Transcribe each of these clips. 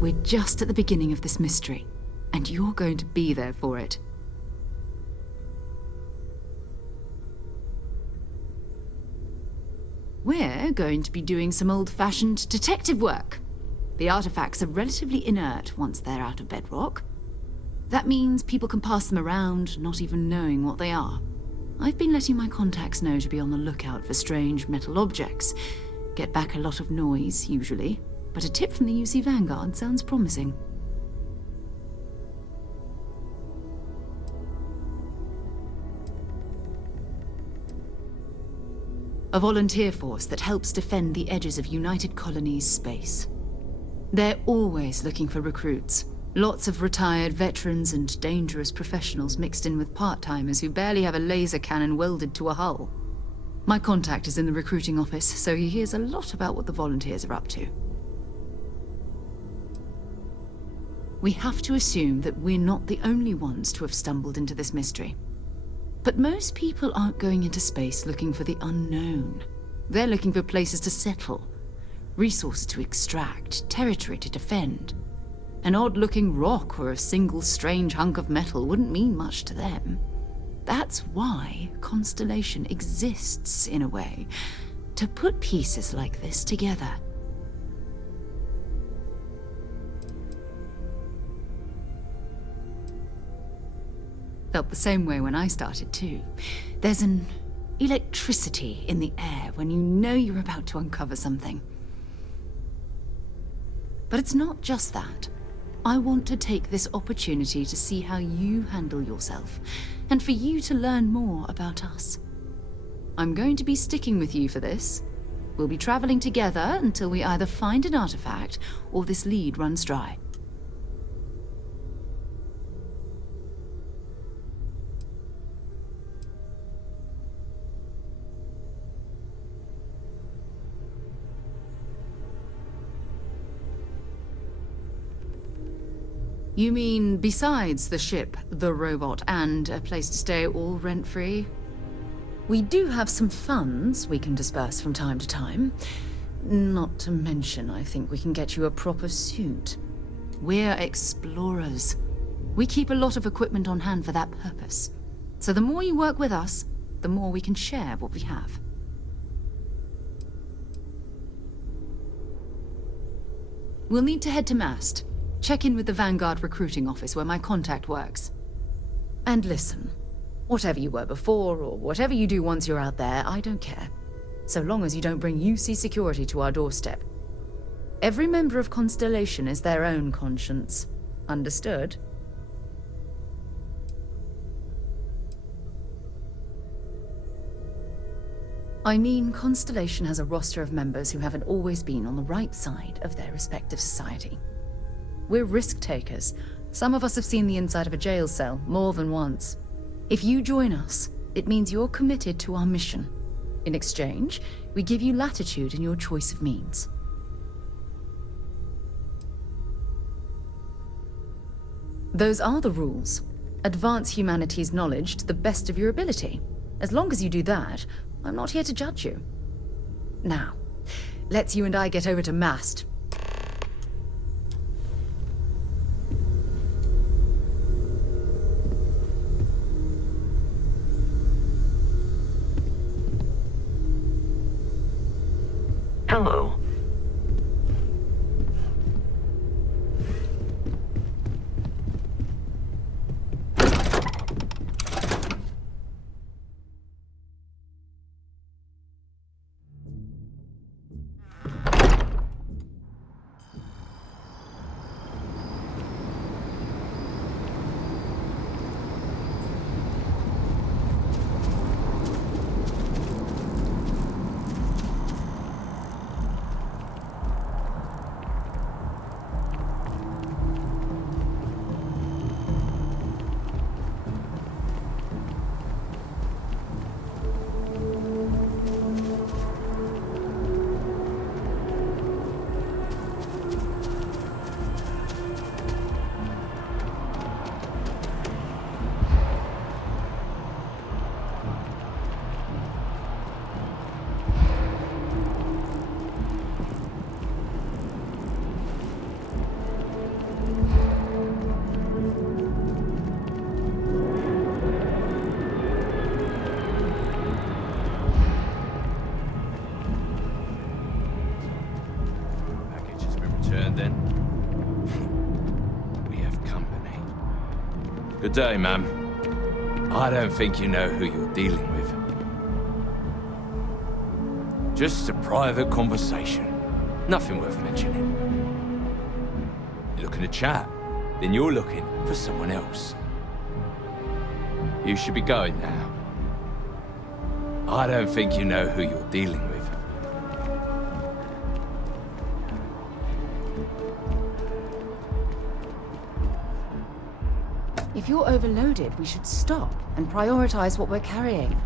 We're just at the beginning of this mystery, and you're going to be there for it. We're going to be doing some old-fashioned detective work. The artifacts are relatively inert once they're out of bedrock. That means people can pass them around, not even knowing what they are. I've been letting my contacts know to be on the lookout for strange metal objects. Get back a lot of noise, usually, but a tip from the UC Vanguard sounds promising. A volunteer force that helps defend the edges of United Colonies space. They're always looking for recruits. Lots of retired veterans and dangerous professionals mixed in with part-timers who barely have a laser cannon welded to a hull. My contact is in the recruiting office, so he hears a lot about what the volunteers are up to. We have to assume that we're not the only ones to have stumbled into this mystery. But most people aren't going into space looking for the unknown. They're looking for places to settle, resources to extract, territory to defend. An odd-looking rock or a single strange hunk of metal wouldn't mean much to them. That's why Constellation exists, in a way, to put pieces like this together. Felt the same way when I started, too. There's an electricity in the air when you know you're about to uncover something. But it's not just that. I want to take this opportunity to see how you handle yourself, and for you to learn more about us. I'm going to be sticking with you for this. We'll be traveling together until we either find an artifact or this lead runs dry. You mean besides the ship, the robot, and a place to stay all rent-free? We do have some funds we can disperse from time to time. Not to mention, I think we can get you a proper suit. We're explorers. We keep a lot of equipment on hand for that purpose. So the more you work with us, the more we can share what we have. We'll need to head to Mast. Check in with the Vanguard recruiting office where my contact works. And listen, whatever you were before, or whatever you do once you're out there, I don't care. So long as you don't bring UC security to our doorstep. Every member of Constellation is their own conscience. Understood? I mean, Constellation has a roster of members who haven't always been on the right side of their respective society. We're risk-takers. Some of us have seen the inside of a jail cell more than once. If you join us, it means you're committed to our mission. In exchange, we give you latitude in your choice of means. Those are the rules. Advance humanity's knowledge to the best of your ability. As long as you do that, I'm not here to judge you. Now, let's you and I get over to Mast. Hello. Good day, ma'am. I don't think you know who you're dealing with. Just a private conversation. Nothing worth mentioning. You're looking to chat, then you're looking for someone else. You should be going now. I don't think you know who you're dealing with. If you're overloaded, we should stop and prioritize what we're carrying.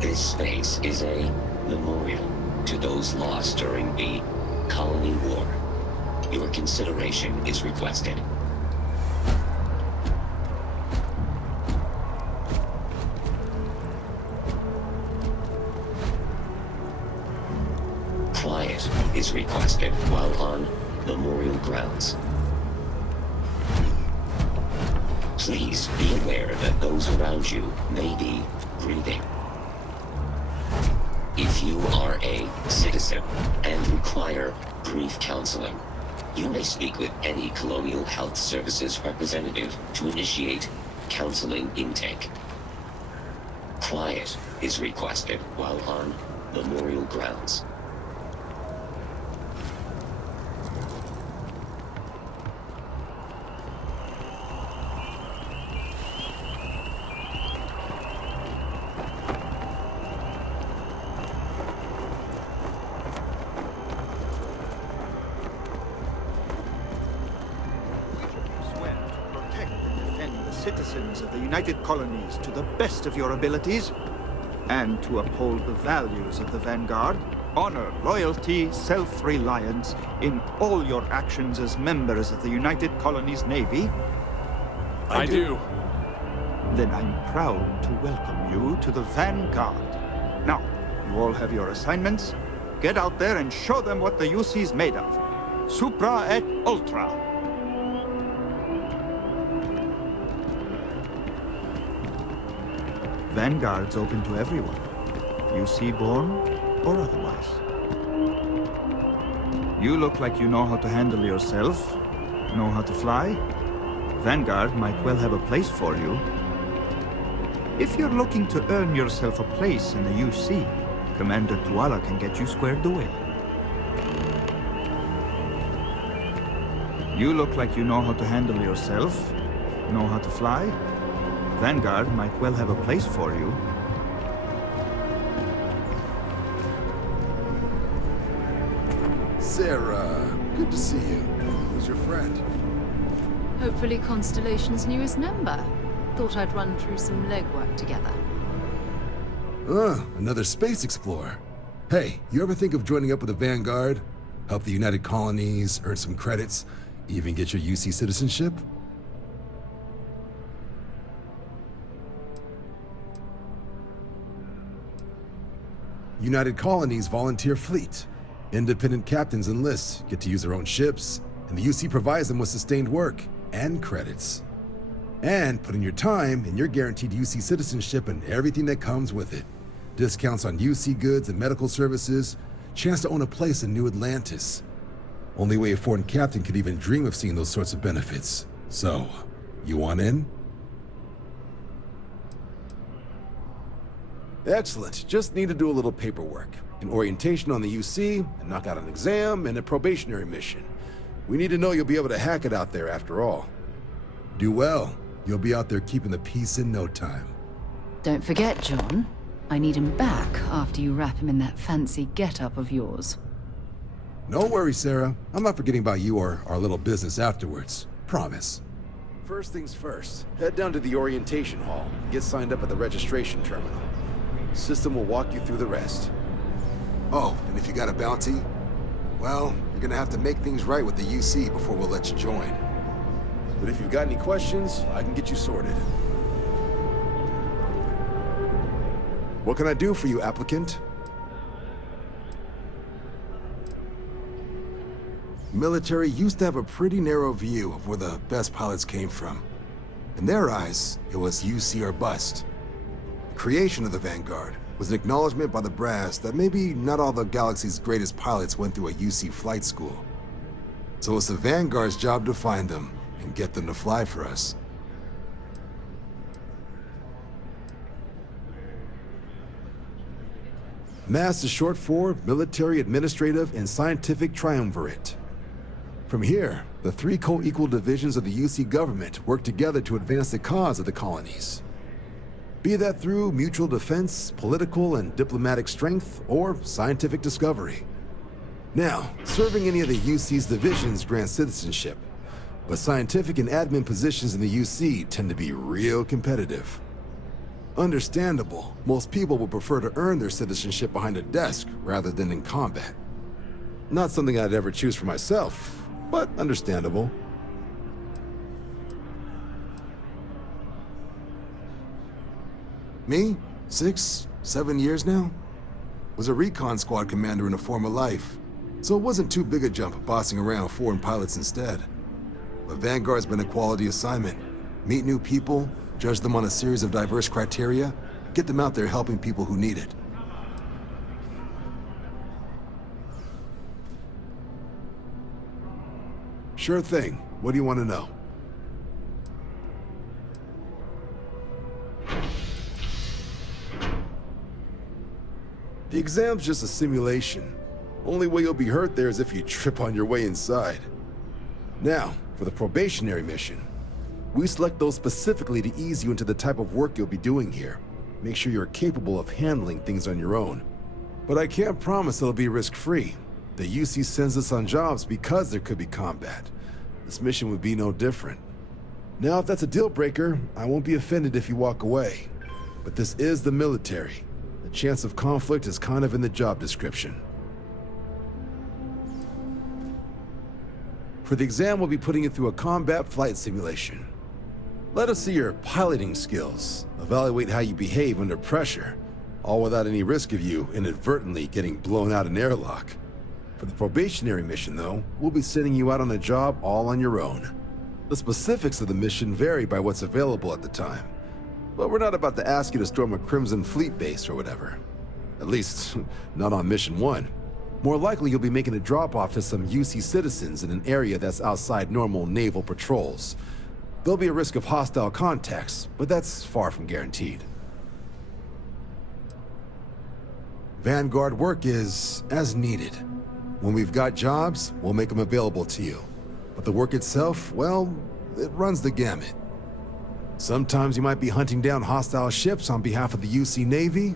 This space is a memorial to those lost during the Colony War. Your consideration is requested. Quiet is requested while on memorial grounds. Please be aware that those around you may be grieving. If you are a citizen and require grief counseling, you may speak with any Colonial Health Services representative to initiate counseling intake. Quiet is requested while on memorial grounds. Citizens of the United Colonies to the best of your abilities, and to uphold the values of the Vanguard, honor, loyalty, self-reliance in all your actions as members of the United Colonies Navy? I do. Then I'm proud to welcome you to the Vanguard. Now, you all have your assignments. Get out there and show them what the UC's made of. Supra et Ultra. Vanguard's open to everyone, UC born or otherwise. You look like you know how to handle yourself, know how to fly. Vanguard might well have a place for you. If you're looking to earn yourself a place in the UC, Commander Tuala can get you squared away. You look like you know how to handle yourself, know how to fly. Vanguard might well have a place for you. Sarah, good to see you. Who's your friend? Hopefully Constellation's newest member. Thought I'd run through some legwork together. Another space explorer. Hey, you ever think of joining up with the Vanguard? Help the United Colonies, earn some credits, even get your UC citizenship? United Colonies volunteer fleet. Independent captains enlist, get to use their own ships, and the UC provides them with sustained work and credits. And put in your time, and you're guaranteed UC citizenship and everything that comes with it. Discounts on UC goods and medical services, chance to own a place in New Atlantis. Only way a foreign captain could even dream of seeing those sorts of benefits. So, you want in? Excellent. Just need to do a little paperwork. An orientation on the UC, and knock out an exam, and a probationary mission. We need to know you'll be able to hack it out there after all. Do well. You'll be out there keeping the peace in no time. Don't forget, John. I need him back after you wrap him in that fancy get-up of yours. No worries, Sarah. I'm not forgetting about you or our little business afterwards. Promise. First things first, head down to the orientation hall. Get signed up at the registration terminal. System will walk you through the rest. Oh, and if you got a bounty, well, you're gonna have to make things right with the UC before we'll let you join. But if you've got any questions, I can get you sorted. What can I do for you, applicant? Military used to have a pretty narrow view of where the best pilots came from. In their eyes, it was UC or bust. The creation of the Vanguard was an acknowledgement by the brass that maybe not all the galaxy's greatest pilots went through a UC flight school. So it's the Vanguard's job to find them and get them to fly for us. MASS is short for Military, Administrative, and Scientific Triumvirate. From here, the three co-equal divisions of the UC government work together to advance the cause of the colonies. Be that through mutual defense, political and diplomatic strength, or scientific discovery. Now, serving any of the UC's divisions grants citizenship, but scientific and admin positions in the UC tend to be real competitive. Understandable, most people would prefer to earn their citizenship behind a desk rather than in combat. Not something I'd ever choose for myself, but understandable. Me? 6, 7 years now? Was a recon squad commander in a former life, so it wasn't too big a jump bossing around foreign pilots instead. But Vanguard's been a quality assignment. Meet new people, judge them on a series of diverse criteria, get them out there helping people who need it. Sure thing. What do you want to know? The exam's just a simulation. Only way you'll be hurt there is if you trip on your way inside. Now, for the probationary mission. We select those specifically to ease you into the type of work you'll be doing here. Make sure you're capable of handling things on your own. But I can't promise it'll be risk-free. The UC sends us on jobs because there could be combat. This mission would be no different. Now, if that's a deal breaker, I won't be offended if you walk away. But this is the military. The chance of conflict is kind of in the job description. For the exam, we'll be putting you through a combat flight simulation. Let us see your piloting skills, evaluate how you behave under pressure, all without any risk of you inadvertently getting blown out an airlock. For the probationary mission, though, we'll be sending you out on a job all on your own. The specifics of the mission vary by what's available at the time, but we're not about to ask you to storm a Crimson Fleet base or whatever. At least, not on Mission 1. More likely, you'll be making a drop-off to some UC citizens in an area that's outside normal naval patrols. There'll be a risk of hostile contacts, but that's far from guaranteed. Vanguard work is as needed. When we've got jobs, we'll make them available to you. But the work itself, well, it runs the gamut. Sometimes you might be hunting down hostile ships on behalf of the UC Navy,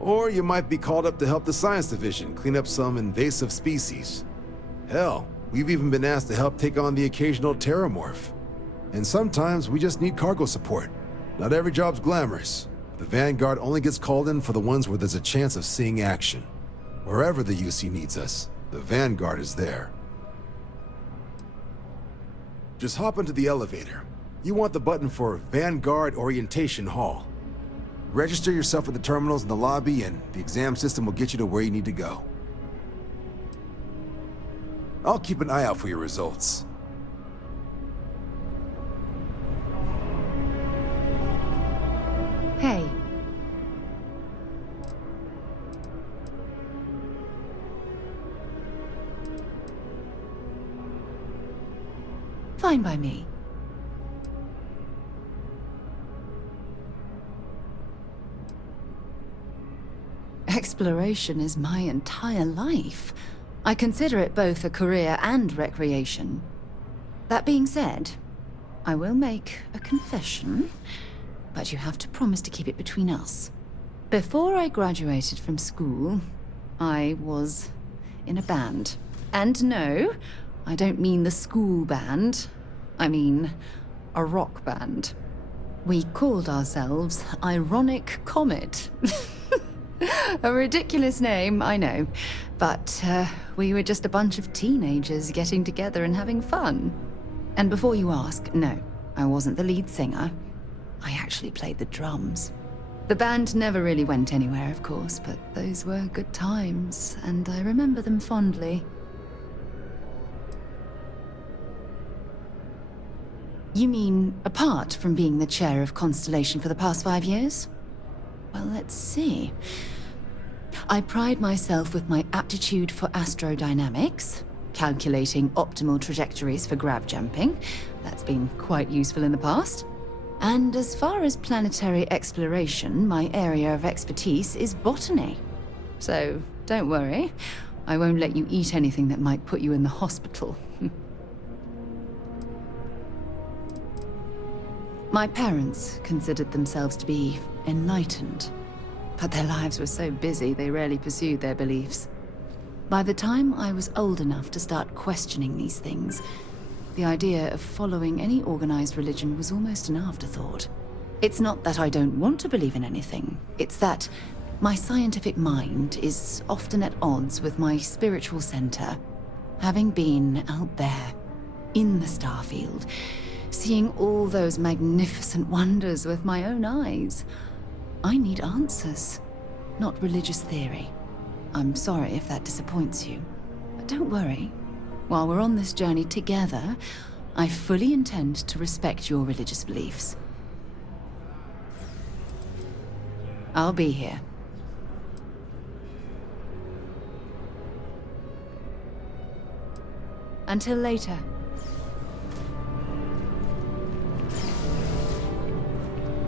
or you might be called up to help the Science Division clean up some invasive species. Hell, we've even been asked to help take on the occasional terramorph. And sometimes we just need cargo support. Not every job's glamorous. The Vanguard only gets called in for the ones where there's a chance of seeing action. Wherever the UC needs us, the Vanguard is there. Just hop into the elevator. You want the button for Vanguard Orientation Hall. Register yourself at the terminals in the lobby, and the exam system will get you to where you need to go. I'll keep an eye out for your results. Hey. Fine by me. Exploration is my entire life. I consider it both a career and recreation. That being said, I will make a confession, but you have to promise to keep it between us. Before I graduated from school, I was in a band. And no, I don't mean the school band. I mean a rock band. We called ourselves Ironic Comet. A ridiculous name, I know. But we were just a bunch of teenagers getting together and having fun. And before you ask, no, I wasn't the lead singer. I actually played the drums. The band never really went anywhere, of course, but those were good times, and I remember them fondly. You mean, apart from being the chair of Constellation for the past 5 years? Well, let's see. I pride myself with my aptitude for astrodynamics, calculating optimal trajectories for grav jumping. That's been quite useful in the past. And as far as planetary exploration, my area of expertise is botany. So, don't worry. I won't let you eat anything that might put you in the hospital. My parents considered themselves to be enlightened, but their lives were so busy they rarely pursued their beliefs. By the time I was old enough to start questioning these things, the idea of following any organized religion was almost an afterthought. It's not that I don't want to believe in anything, it's that my scientific mind is often at odds with my spiritual center. Having been out there, in the Starfield, seeing all those magnificent wonders with my own eyes, I need answers, not religious theory. I'm sorry if that disappoints you, but don't worry. While we're on this journey together, I fully intend to respect your religious beliefs. I'll be here. Until later.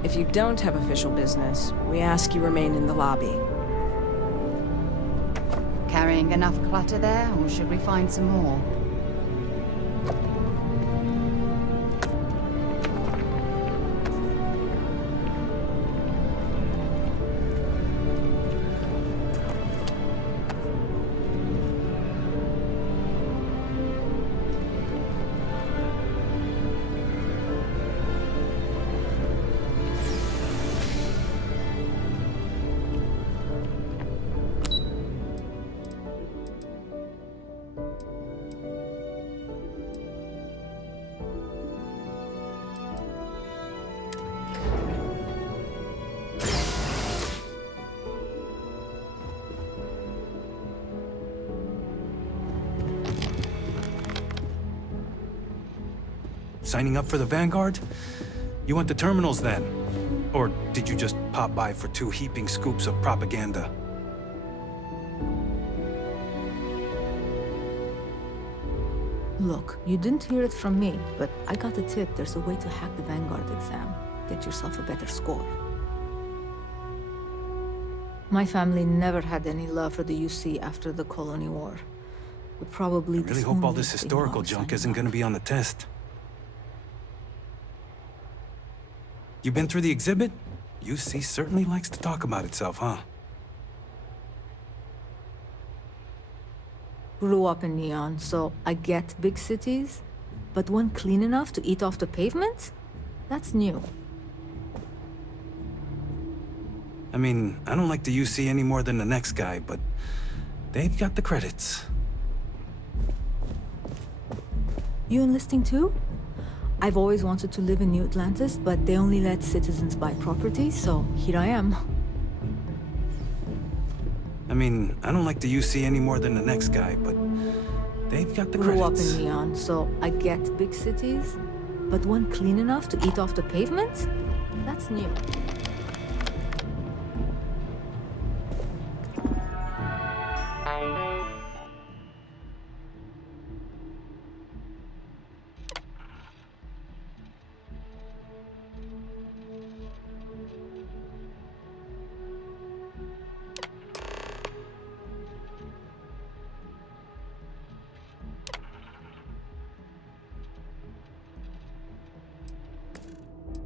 If you don't have official business, we ask you remain in the lobby. Carrying enough clutter there, or should we find some more? Signing up for the Vanguard? You went to terminals then? Or did you just pop by for 2 heaping scoops of propaganda? Look, you didn't hear it from me, but I got a tip there's a way to hack the Vanguard exam. Get yourself a better score. My family never had any love for the UC after the Colony War. Would probably I really hope all this historical junk isn't gonna be on the test. You been through the exhibit? UC certainly likes to talk about itself, huh? Grew up in Neon, so I get big cities. But one clean enough to eat off the pavement? That's new. I mean, I don't like the UC any more than the next guy, but they've got the credits. You enlisting too? I've always wanted to live in New Atlantis, but they only let citizens buy property, so here I am. I mean, I don't like the UC any more than the next guy, but they've got the Grew up credits. in Neon, so I get big cities. But one clean enough to eat off the pavement? That's new.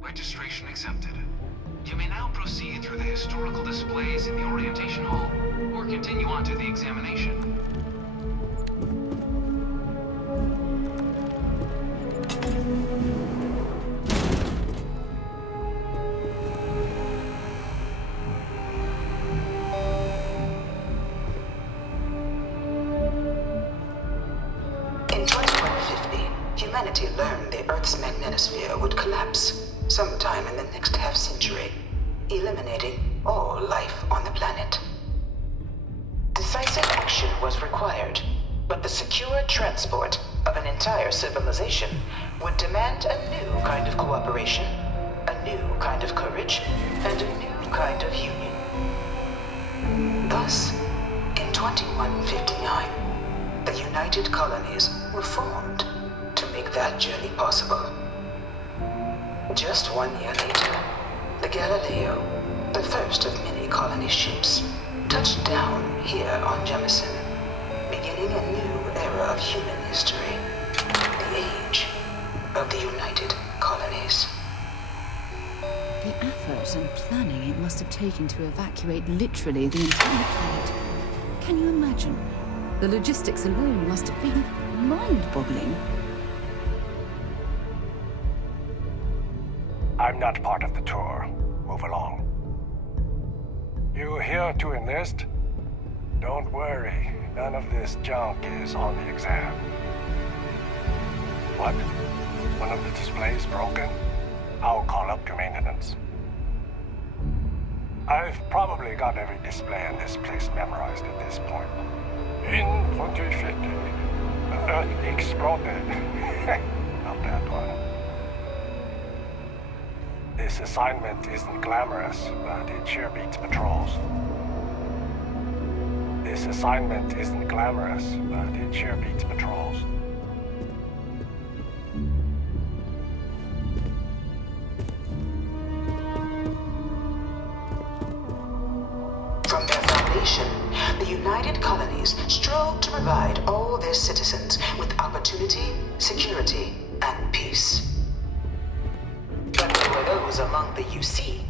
Registration accepted. You may now proceed through the historical displays in the orientation hall, or continue on to the examination. In 2150, humanity learned the Earth's magnetosphere would collapse sometime in the next half-century, eliminating all life on the planet. Decisive action was required, but the secure transport of an entire civilization would demand a new kind of cooperation, a new kind of courage, and a new kind of union. Thus, in 2159, the United Colonies were formed to make that journey possible. Just 1 year later, the Galileo, the first of many colony ships, touched down here on Jemison, beginning a new era of human history, the age of the United Colonies. The effort and planning it must have taken to evacuate literally the entire planet. Can you imagine? The logistics alone must have been mind-boggling. I'm not part of the tour. Move along. You here to enlist? Don't worry. None of this junk is on the exam. What? One of the displays broken? I'll call up to maintenance. I've probably got every display in this place memorized at this point. In 2050, Earth exploded. Not that one. This assignment isn't glamorous, but it sure beats patrols. This assignment isn't glamorous, but it sure beats patrols. From their foundation, the United Colonies strove to provide all their citizens with opportunity, security, and peace. But there were those among the UC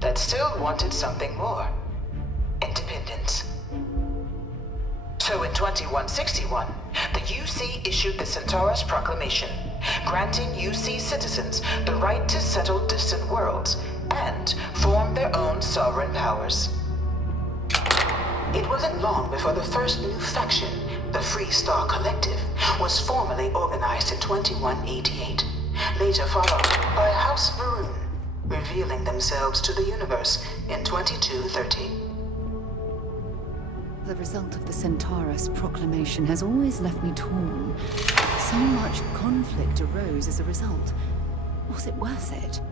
that still wanted something more. Independence. So in 2161, the UC issued the Centaurus Proclamation, granting UC citizens the right to settle distant worlds and form their own sovereign powers. It wasn't long before the first new faction, the Freestar Collective, was formally organized in 2188, later followed by House Varun, revealing themselves to the universe in 2230. The result of the Centaurus proclamation has always left me torn. So much conflict arose as a result. Was it worth it?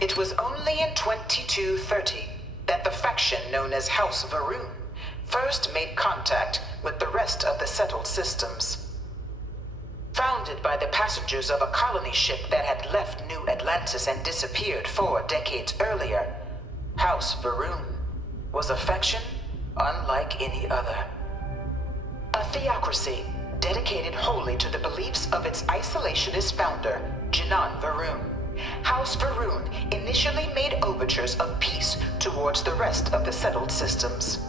It was only in 2230 that the faction known as House Varun first made contact with the rest of the settled systems. Founded by the passengers of a colony ship that had left New Atlantis and disappeared 4 decades earlier, House Varun was a faction unlike any other. A theocracy dedicated wholly to the beliefs of its isolationist founder, Jinan Varun. House Varun initially made overtures of peace towards the rest of the settled systems.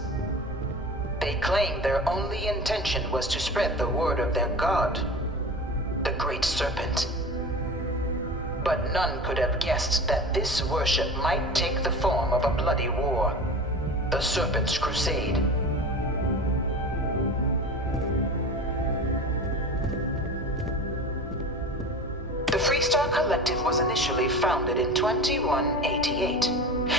They claimed their only intention was to spread the word of their god, the Great Serpent. But none could have guessed that this worship might take the form of a bloody war, the Serpent's Crusade. The Freestar Collective was initially founded in 2188,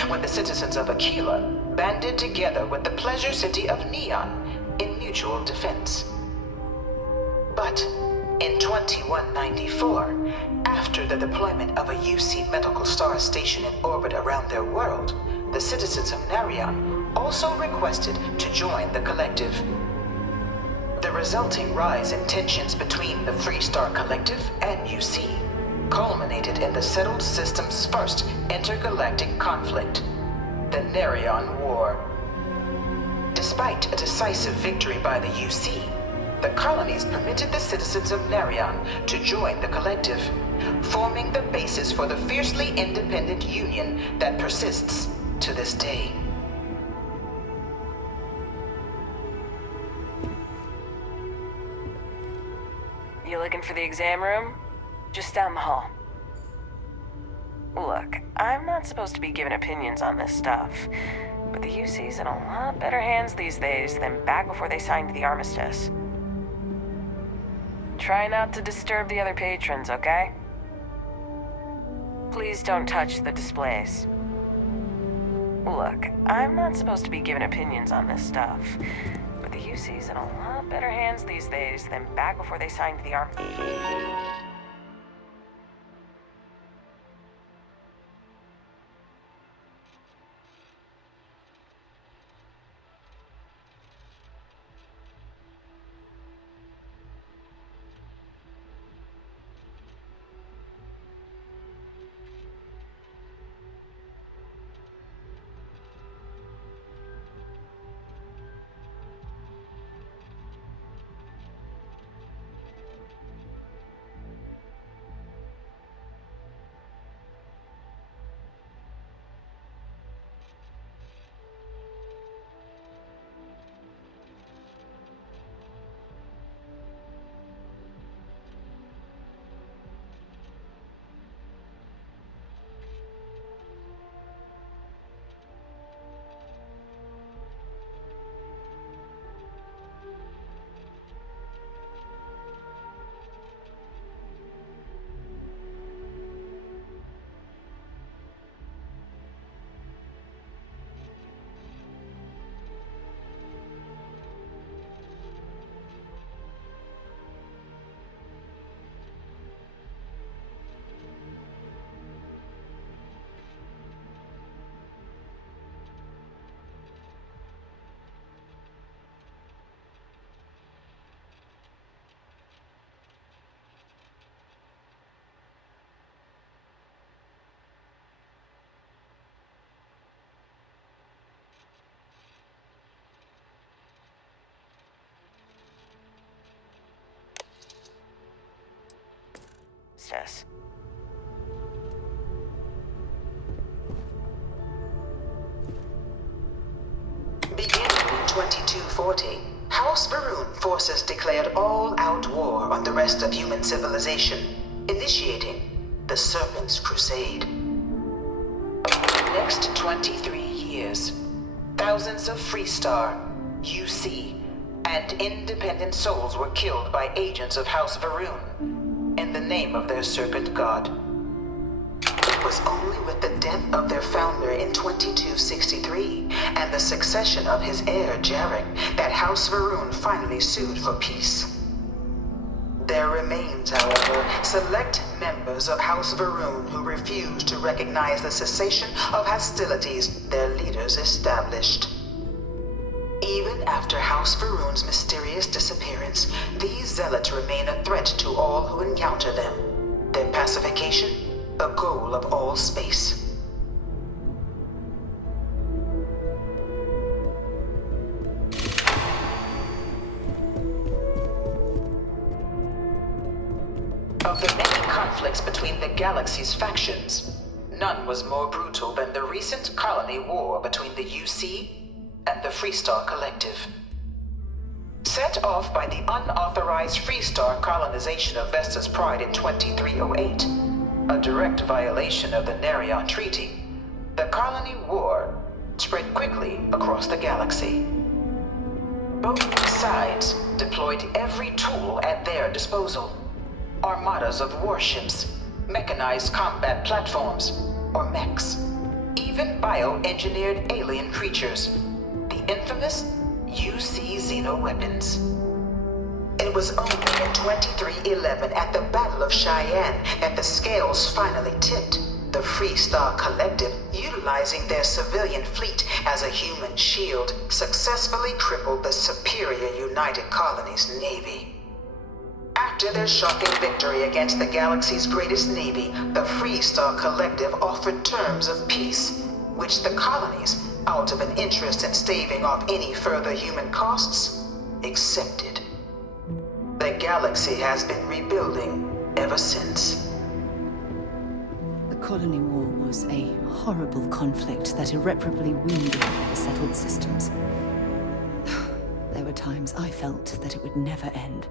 when the citizens of Aquila banded together with the pleasure city of Neon in mutual defense. But in 2194, after the deployment of a UC medical star station in orbit around their world, the citizens of Narion also requested to join the collective. The resulting rise in tensions between the Freestar Collective and UC culminated in the settled system's first intergalactic conflict, the Narion War. Despite a decisive victory by the UC, the colonies permitted the citizens of Narion to join the collective, forming the basis for the fiercely independent union that persists to this day. You looking for the exam room? Just down the hall. Look, I'm not supposed to be giving opinions on this stuff, but the UC's in a lot better hands these days than back before they signed the armistice. Try not to disturb the other patrons, okay? Please don't touch the displays. Look, I'm not supposed to be giving opinions on this stuff, but the UC's in a lot better hands these days than back before they signed the armistice. Beginning in 2240, House Varun forces declared all-out war on the rest of human civilization, initiating the Serpent's Crusade. Over the next 23 years, thousands of Freestar, UC, and independent souls were killed by agents of House Varun in the name of their serpent god. It was only with the death of their founder in 2263 and the succession of his heir, Jarek, that House Varun finally sued for peace. There remains, however, select members of House Varun who refuse to recognize the cessation of hostilities their leaders established. Even after House Varun's mysterious disappearance, these zealots remain a threat to all who encounter them. Their pacification, a goal of all space. galaxy's factions, none was more brutal than the recent colony war between the UC and the Freestar Collective. Set off by the unauthorized Freestar colonization of Vesta's Pride in 2308, a direct violation of the Nerion Treaty, the colony war spread quickly across the galaxy. Both sides deployed every tool at their disposal. Armadas of warships, mechanized combat platforms, or mechs, even bioengineered alien creatures, the infamous UC xeno-weapons. It was only in 2311 at the Battle of Cheyenne that the scales finally tipped. The Freestar Collective, utilizing their civilian fleet as a human shield, successfully crippled the superior United Colonies Navy. After their shocking victory against the galaxy's greatest navy, the Freestar Collective offered terms of peace, which the colonies, out of an interest in staving off any further human costs, accepted. The galaxy has been rebuilding ever since. The colony war was a horrible conflict that irreparably wounded the settled systems. There were times I felt that it would never end.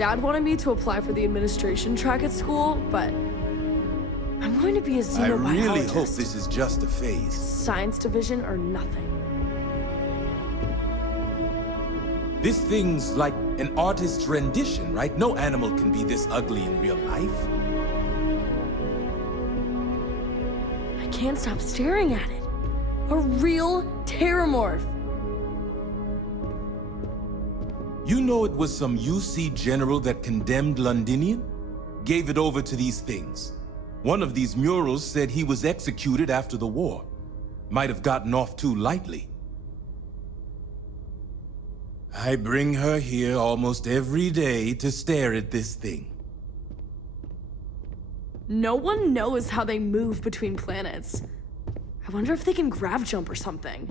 Dad wanted me to apply for the administration track at school, but I'm going to be a xenobiologist. I really hope this is just a phase. Science division or nothing. This thing's like an artist's rendition, right? No animal can be this ugly in real life. I can't stop staring at it. A real terramorph. You know it was some UC general that condemned Londinian? Gave it over to these things. One of these murals said he was executed after the war. Might have gotten off too lightly. I bring her here almost every day to stare at this thing. No one knows how they move between planets. I wonder if they can grav jump or something.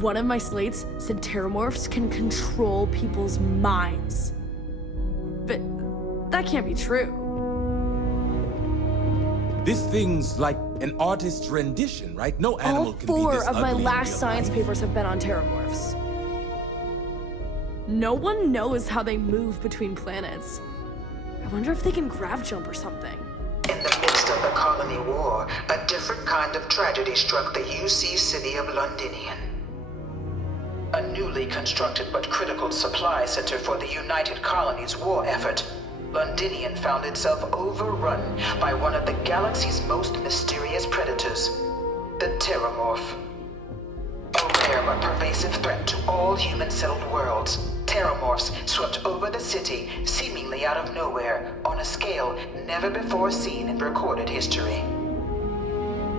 One of my slates said terramorphs can control people's minds. But that can't be true. This thing's like an artist's rendition, right? No animal All can be four this of my ugly in last real science life. papers have been on terramorphs. No one knows how they move between planets. I wonder if they can grav jump or something. In the midst of the colony war, a different kind of tragedy struck the UC city of Londinian. A newly constructed but critical supply center for the United Colonies' war effort, Londinian found itself overrun by one of the galaxy's most mysterious predators, the Terramorph. A rare but pervasive threat to all human-settled worlds, Terramorphs swept over the city, seemingly out of nowhere, on a scale never before seen in recorded history.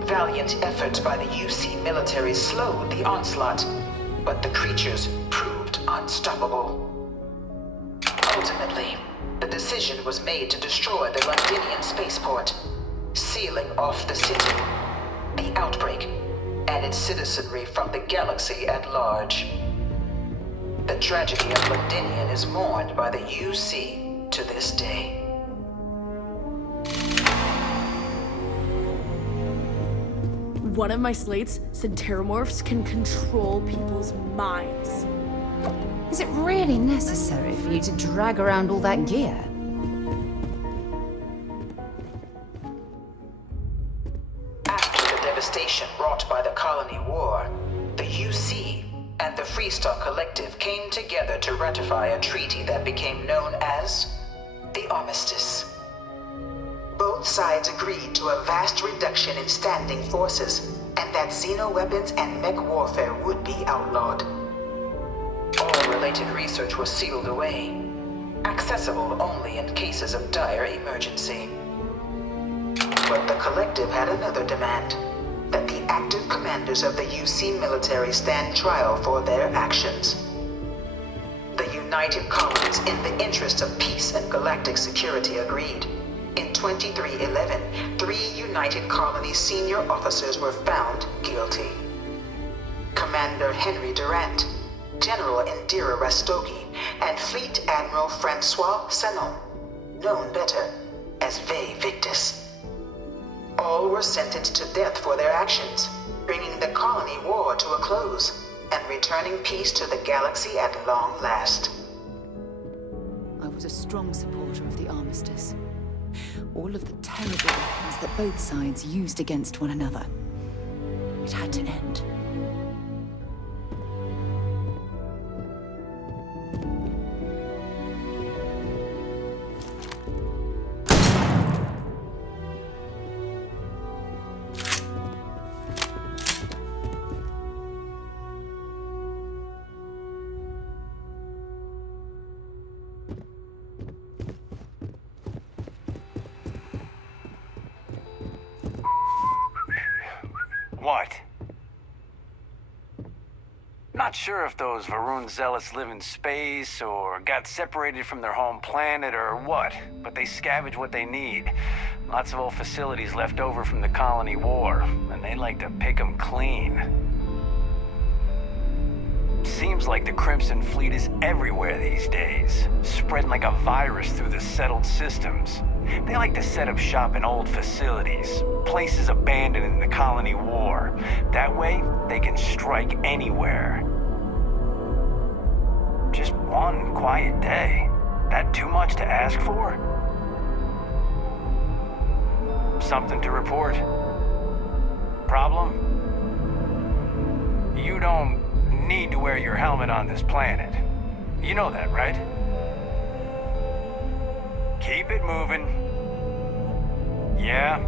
Valiant efforts by the UC military slowed the onslaught, but the creatures proved unstoppable. Ultimately, the decision was made to destroy the Londinian spaceport, sealing off the city, the outbreak, and its citizenry from the galaxy at large. The tragedy of Londinian is mourned by the UC to this day. One of my slates said terramorphs can control people's minds. Is it really necessary for you to drag around all that gear? After the devastation wrought by the colony war, the UC and the Freestar Collective came together to ratify a treaty that became known as the Armistice. Both sides agreed to a vast reduction in standing forces, and that xeno-weapons and mech warfare would be outlawed. All related research was sealed away, accessible only in cases of dire emergency. But the Collective had another demand, that the active commanders of the UC military stand trial for their actions. The United Colonies in the interest of peace and galactic security agreed. In 2311, 3 United Colonies senior officers were found guilty. Commander Henry Durant, General Indira Rastogi, and Fleet Admiral Francois Sanon, known better as Ve Victus. All were sentenced to death for their actions, bringing the colony war to a close and returning peace to the galaxy at long last. I was a strong supporter of the armistice. All of the terrible weapons that both sides used against one another. It had to end. What? Not sure if those Varun zealots live in space or got separated from their home planet or what, but they scavenge what they need. Lots of old facilities left over from the colony war, and they like to pick them clean. Seems like the Crimson Fleet is everywhere these days, spreading like a virus through the settled systems. They like to set up shop in old facilities, places abandoned in the colony war. That way, they can strike anywhere. Just one quiet day. That too much to ask for? Something to report? Problem? You don't need to wear your helmet on this planet. You know that, right? Keep it moving. Yeah?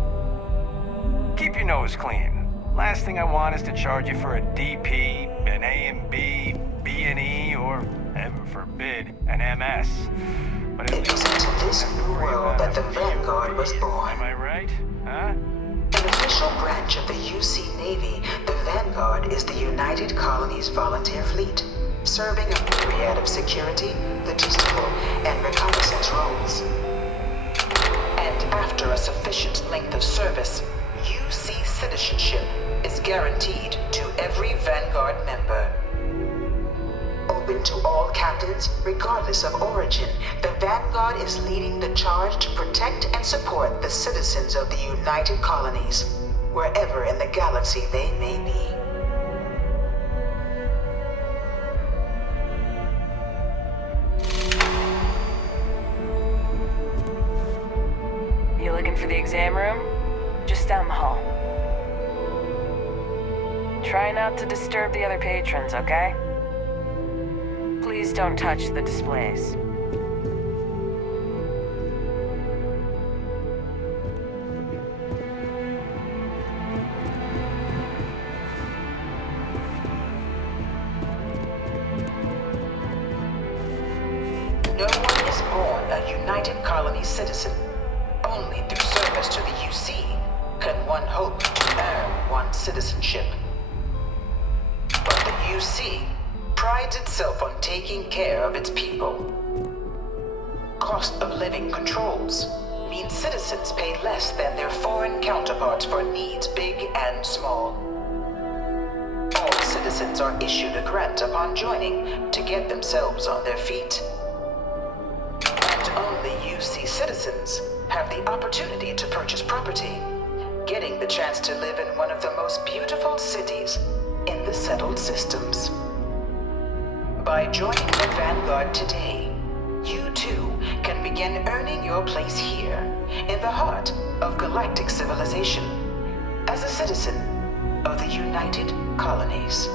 Keep your nose clean. Last thing I want is to charge you for a DP, an A&B, B&E, or, heaven forbid, an MS. But it was into this new world that the Vanguard was born. Am I right? Huh? An official branch of the UC Navy, the Vanguard is the United Colonies Volunteer Fleet, serving a myriad of security, logistical, and reconnaissance roles. And after a sufficient length of service, UC citizenship is guaranteed to every Vanguard member. Open to all captains, regardless of origin, the Vanguard is leading the charge to protect and support the citizens of the United Colonies, wherever in the galaxy they may be. You looking for the exam room? Just down the hall. Try not to disturb the other patrons, okay? Please don't touch the displays. No one is born a United Colonies citizen. Only through service to the UC can one hope to earn one's citizenship. But the UC prides itself on taking care of its people. Cost of living controls mean citizens pay less than their foreign counterparts for needs big and small. All citizens are issued a grant upon joining to get themselves on their feet. And only UC citizens have the opportunity to purchase property, getting the chance to live in one of the most beautiful cities in the settled systems. By joining the Vanguard today, you too can begin earning your place here, in the heart of galactic civilization, as a citizen of the United Colonies.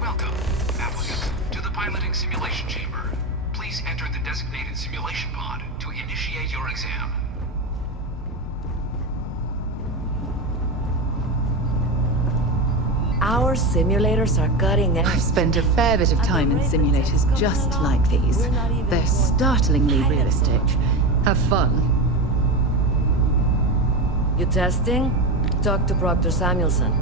Welcome, applicant, to the piloting simulation chamber. Please enter the designated simulation pod to initiate your exam. Your simulators are cutting edge. I've spent a fair bit of time in simulators just like these. They're startlingly realistic. Have fun. You testing? Talk to Proctor Samuelson.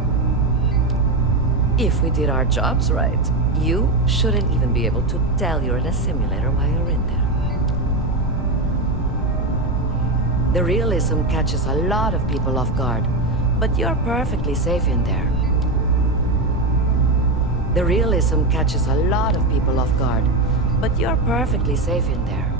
If we did our jobs right, you shouldn't even be able to tell you're in a simulator while you're in there. The realism catches a lot of people off guard, but you're perfectly safe in there. The realism catches a lot of people off guard, but you're perfectly safe in there.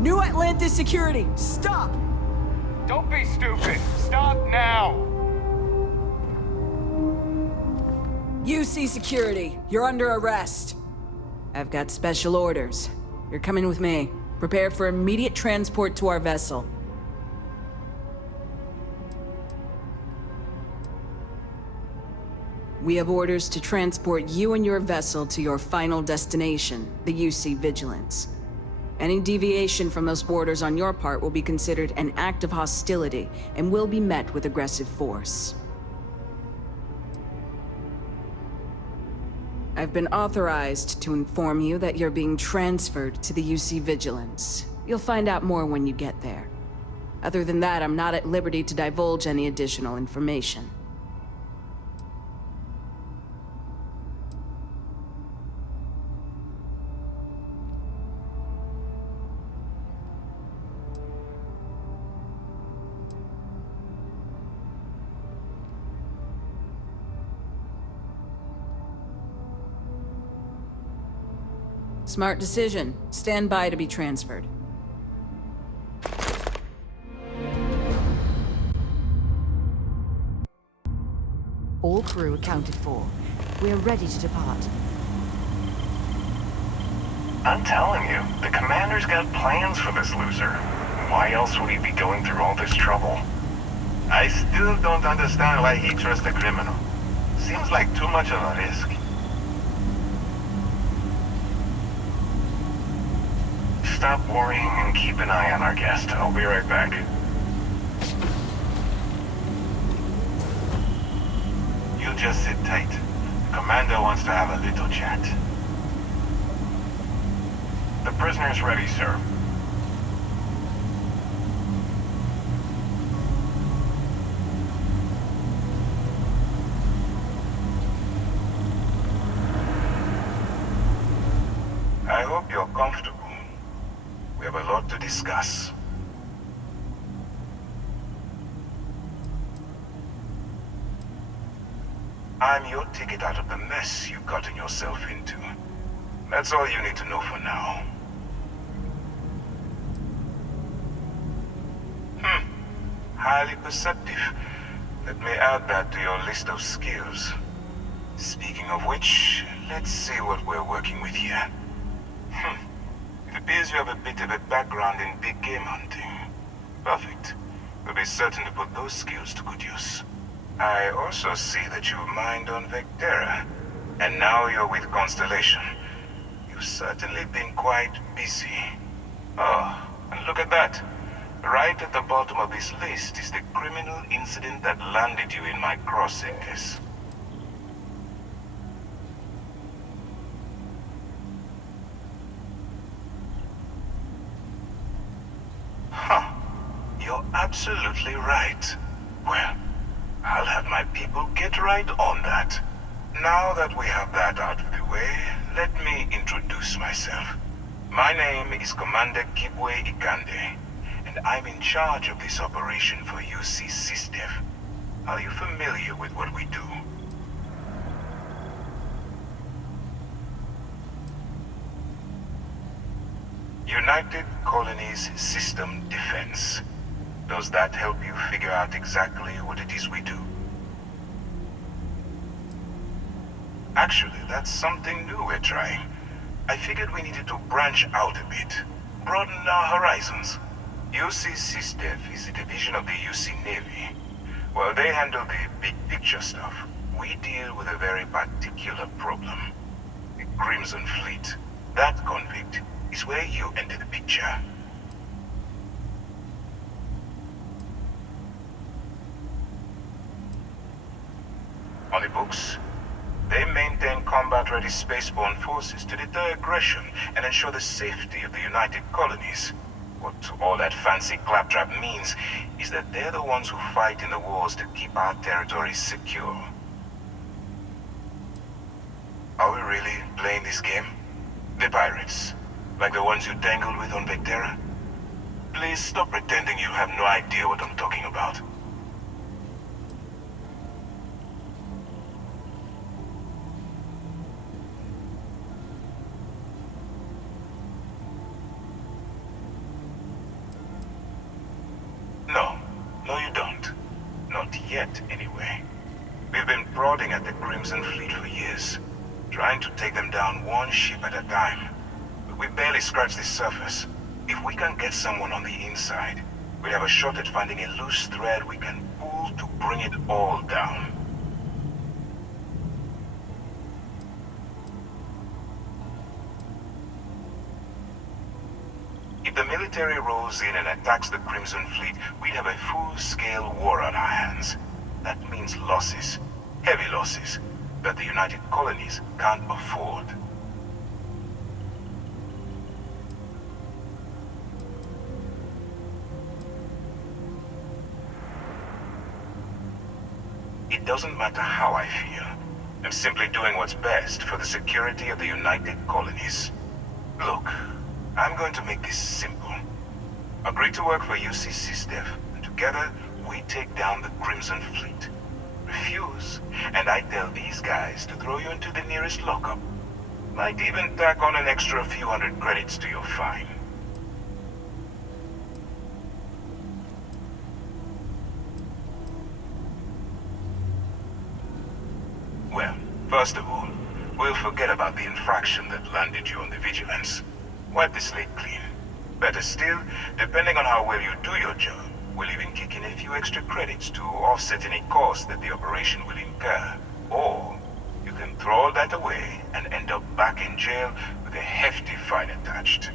New Atlantis security, stop! Don't be stupid. Stop now. UC security, you're under arrest. I've got special orders. You're coming with me. Prepare for immediate transport to our vessel. We have orders to transport you and your vessel to your final destination, the UC Vigilance. Any deviation from those orders on your part will be considered an act of hostility and will be met with aggressive force. I've been authorized to inform you that you're being transferred to the UC Vigilance. You'll find out more when you get there. Other than that, I'm not at liberty to divulge any additional information. Smart decision. Stand by to be transferred. All crew accounted for. We're ready to depart. I'm telling you, the commander's got plans for this loser. Why else would he be going through all this trouble? I still don't understand why he trusts a criminal. Seems like too much of a risk. Stop worrying and keep an eye on our guest. I'll be right back. You just sit tight. The commander wants to have a little chat. The prisoner's ready, sir. I hope you're comfortable. We have a lot to discuss. I'm your ticket out of the mess you've gotten yourself into. That's all you need to know for now. Highly perceptive. Let me add that to your list of skills. Speaking of which, let's see what we're working with here. It appears you have a bit of a background in big game hunting. Perfect. We'll be certain to put those skills to good use. I also see that you've mined on Vectera, and now you're with Constellation. You've certainly been quite busy. Oh, and look at that. Right at the bottom of this list is the criminal incident that landed you in my crosshairs. You're absolutely right. Well, I'll have my people get right on that. Now that we have that out of the way, let me introduce myself. My name is Commander Kibwe Ikande, and I'm in charge of this operation for UC SysDev. Are you familiar with what we do? United Colonies System Defense. Does that help you figure out exactly what it is we do? Actually, that's something new we're trying. I figured we needed to branch out a bit, broaden our horizons. UC SysDev is a division of the UC Navy. While they handle the big picture stuff, we deal with a very particular problem. The Crimson Fleet. That convict is where you enter the picture. On the books, they maintain combat-ready spaceborne forces to deter aggression and ensure the safety of the United Colonies. What all that fancy claptrap means is that they're the ones who fight in the wars to keep our territories secure. Are we really playing this game? The pirates, like the ones you tangled with on Vectera? Please stop pretending you have no idea what I'm talking about. No, you don't. Not yet, anyway. We've been prodding at the Crimson Fleet for years, trying to take them down one ship at a time. But we barely scratched the surface. If we can get someone on the inside, we have a shot at finding a loose thread we can pull to bring it all down. If the military rolls in and attacks the Crimson Fleet, we'd have a full-scale war on our hands. That means losses, heavy losses, that the United Colonies can't afford. It doesn't matter how I feel. I'm simply doing what's best for the security of the United Colonies. Look, I'm going to make this simple. Agree to work for UC SysDev, and together we take down the Crimson Fleet. Refuse, and I tell these guys to throw you into the nearest lockup. Might even tack on an extra few hundred credits to your fine. Well, first of all, we'll forget about the infraction that landed you on the Vigilance. Wipe the slate clean. Better still, depending on how well you do your job, we'll even kick in a few extra credits to offset any cost that the operation will incur. Or, you can throw all that away and end up back in jail with a hefty fine attached.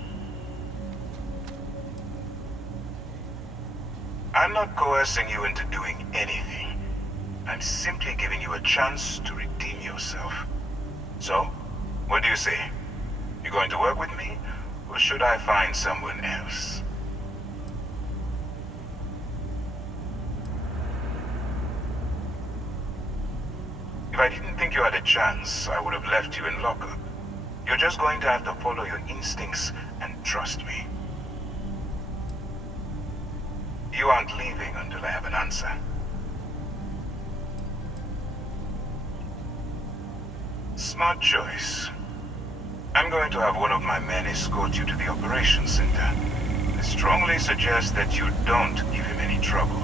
I'm not coercing you into doing anything. I'm simply giving you a chance to redeem yourself. So, what do you say? You going to work with me? Or should I find someone else? If I didn't think you had a chance, I would have left you in lockup. You're just going to have to follow your instincts and trust me. You aren't leaving until I have an answer. Smart choice. I'm going to have one of my men escort you to the operations center. I strongly suggest that you don't give him any trouble.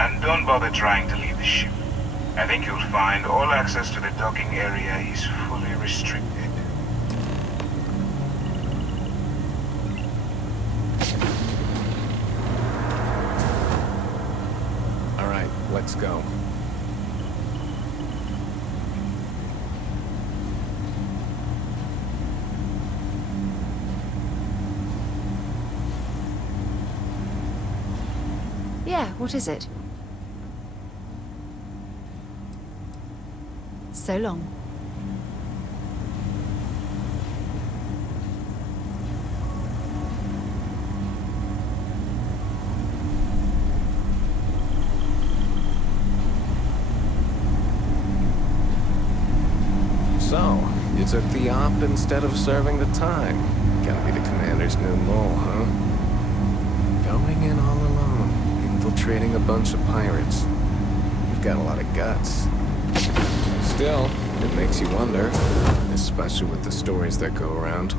And don't bother trying to leave the ship. I think you'll find all access to the docking area is fully restricted. All right, let's go. Yeah, what is it? So long. So, you took the op instead of serving the time. Gotta be the commander's new mole, huh? Going in all alone, infiltrating a bunch of pirates. You've got a lot of guts. Still, it makes you wonder, especially with the stories that go around.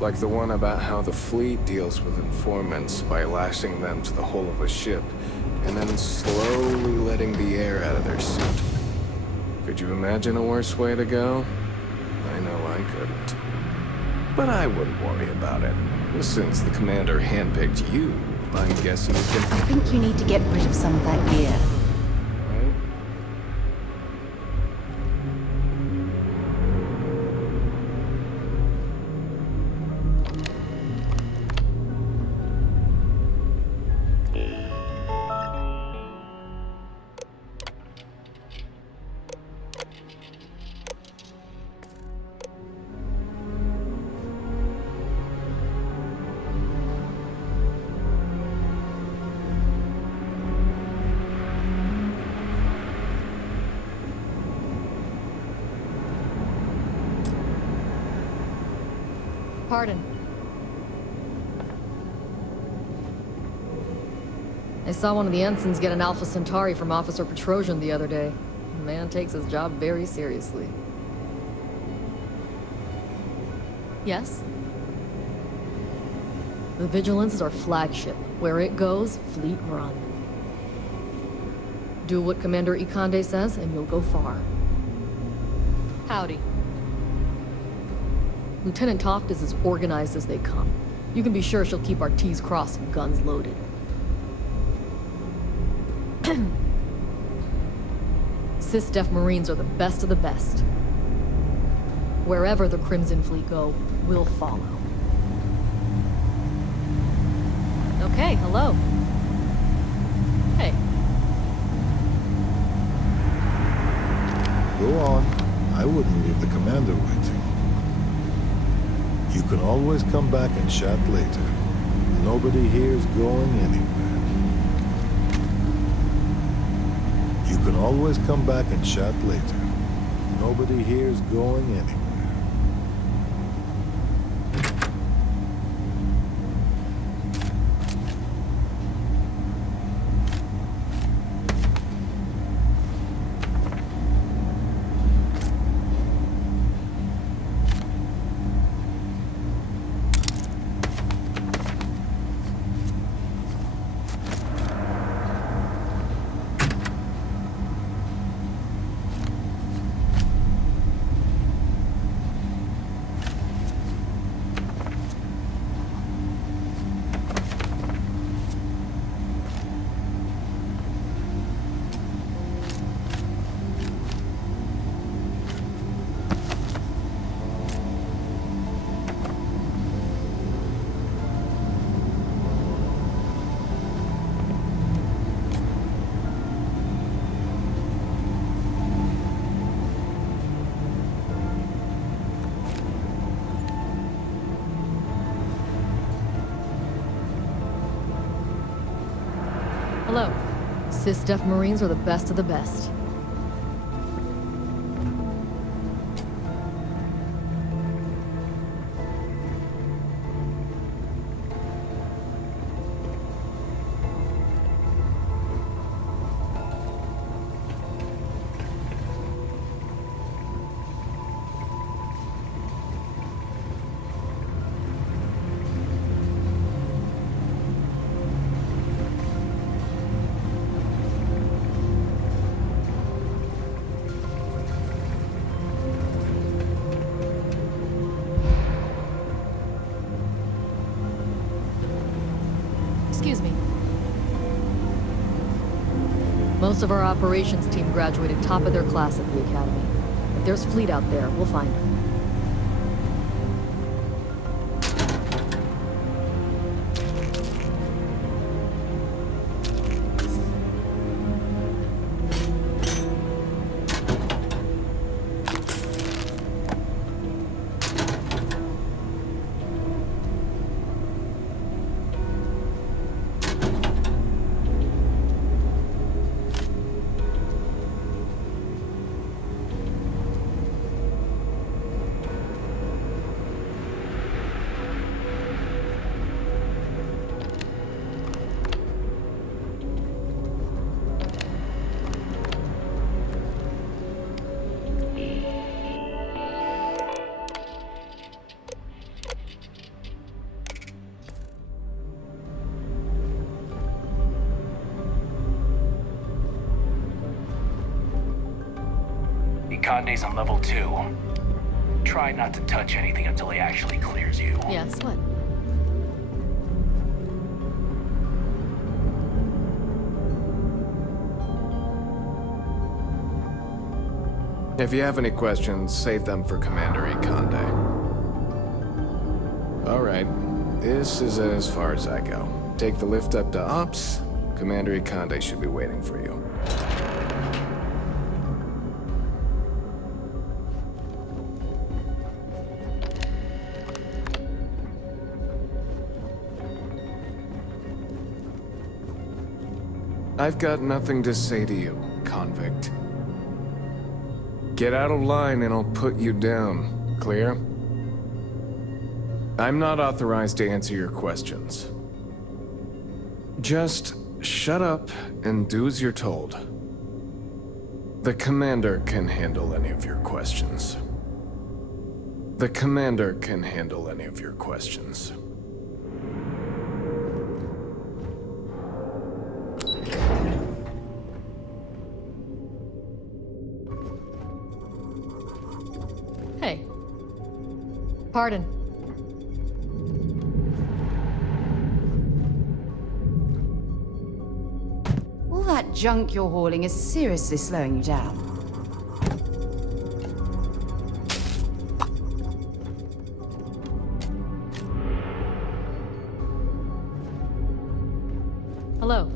Like the one about how the fleet deals with informants by lashing them to the hull of a ship, and then slowly letting the air out of their suit. Could you imagine a worse way to go? I know I couldn't. But I wouldn't worry about it, since the commander handpicked you I'm guessing you can... I think you need to get rid of some of that gear. Right? Pardon. I saw one of the ensigns get an Alpha Centauri from Officer Petrosian the other day. The man takes his job very seriously. Yes? The Vigilance is our flagship. Where it goes, fleet run. Do what Commander Ikande says, and you'll go far. Howdy. Lieutenant Toft is as organized as they come. You can be sure she'll keep our T's crossed and guns loaded. SysDef Marines are the best of the best. Wherever the Crimson Fleet go, we'll follow. Okay, hello. Hey. Go on. I wouldn't leave the commander waiting. You can always come back and chat later. Nobody here's going anywhere. You can always come back and chat later. Nobody here's going anywhere. Hello. SysDef Marines are the best of the best. Excuse me. Most of our operations team graduated top of their class at the Academy. If there's fleet out there, we'll find them. Conde's on level 2. Try not to touch anything until he actually clears you. Yes, what? If you have any questions, save them for Commander Ikonde. Alright, this is as far as I go. Take the lift up to Ops. Commander Ikonde should be waiting for you. I've got nothing to say to you, convict. Get out of line and I'll put you down. Clear? I'm not authorized to answer your questions. Just shut up and do as you're told. The Commander can handle any of your questions. The Commander can handle any of your questions. Hey. Pardon. All that junk you're hauling is seriously slowing you down. Hello.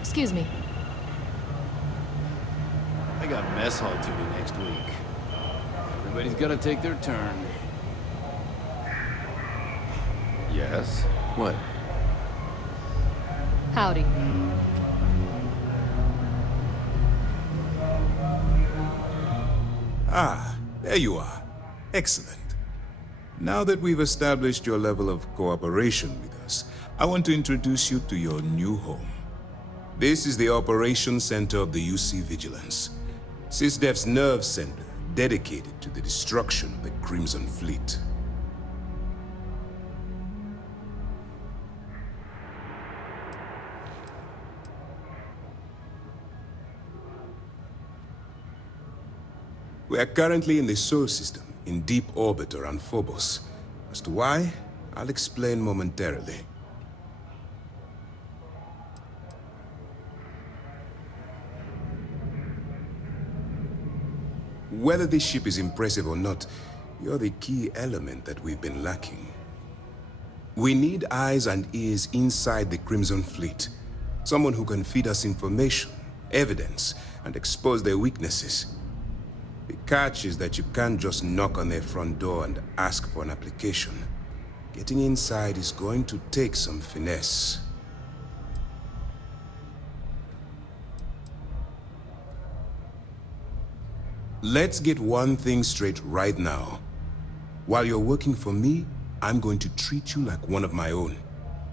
Excuse me. I got mess hall duty next week. Everybody's gotta take their turn. Yes? What? Howdy. Ah, there you are. Excellent. Now that we've established your level of cooperation with us, I want to introduce you to your new home. This is the Operations Center of the UC Vigilance, SysDef's nerve center dedicated to the destruction of the Crimson Fleet. We are currently in the Sol system, in deep orbit around Phobos. As to why, I'll explain momentarily. Whether this ship is impressive or not, you're the key element that we've been lacking. We need eyes and ears inside the Crimson Fleet. Someone who can feed us information, evidence, and expose their weaknesses. The catch is that you can't just knock on their front door and ask for an application. Getting inside is going to take some finesse. Let's get one thing straight right now. While you're working for me, I'm going to treat you like one of my own.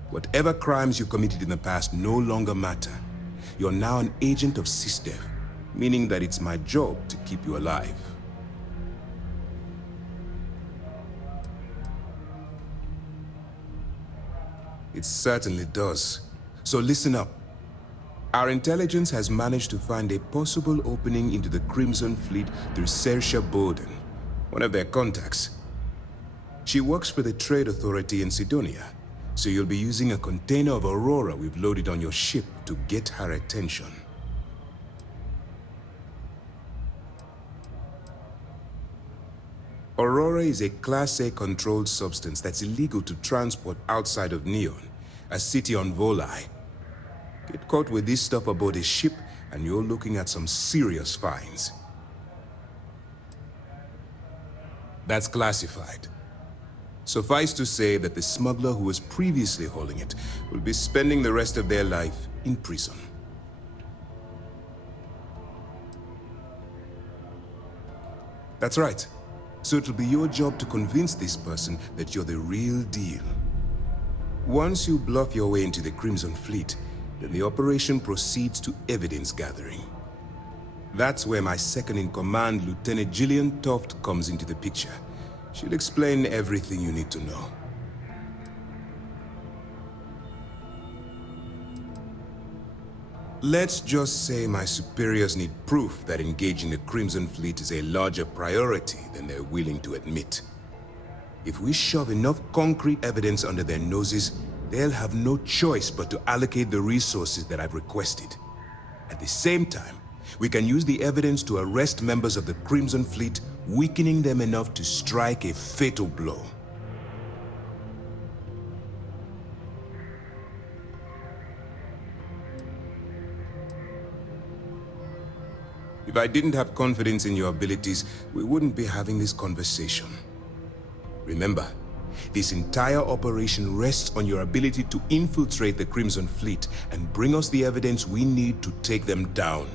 Whatever crimes you've committed in the past no longer matter. You're now an agent of SysDef, meaning that it's my job to keep you alive. It certainly does. So listen up. Our intelligence has managed to find a possible opening into the Crimson Fleet through Saoirse Bowden, one of their contacts. She works for the Trade Authority in Sidonia, so you'll be using a container of Aurora we've loaded on your ship to get her attention. Aurora is a Class A controlled substance that's illegal to transport outside of Neon, a city on Volai. Get caught with this stuff aboard a ship, and you're looking at some serious fines. That's classified. Suffice to say that the smuggler who was previously hauling it will be spending the rest of their life in prison. That's right. So it'll be your job to convince this person that you're the real deal. Once you bluff your way into the Crimson Fleet, then the operation proceeds to evidence gathering. That's where my second-in-command, Lieutenant Gillian Toft, comes into the picture. She'll explain everything you need to know. Let's just say my superiors need proof that engaging the Crimson Fleet is a larger priority than they're willing to admit. If we shove enough concrete evidence under their noses, they'll have no choice but to allocate the resources that I've requested. At the same time, we can use the evidence to arrest members of the Crimson Fleet, weakening them enough to strike a fatal blow. If I didn't have confidence in your abilities, we wouldn't be having this conversation. Remember, this entire operation rests on your ability to infiltrate the Crimson Fleet and bring us the evidence we need to take them down.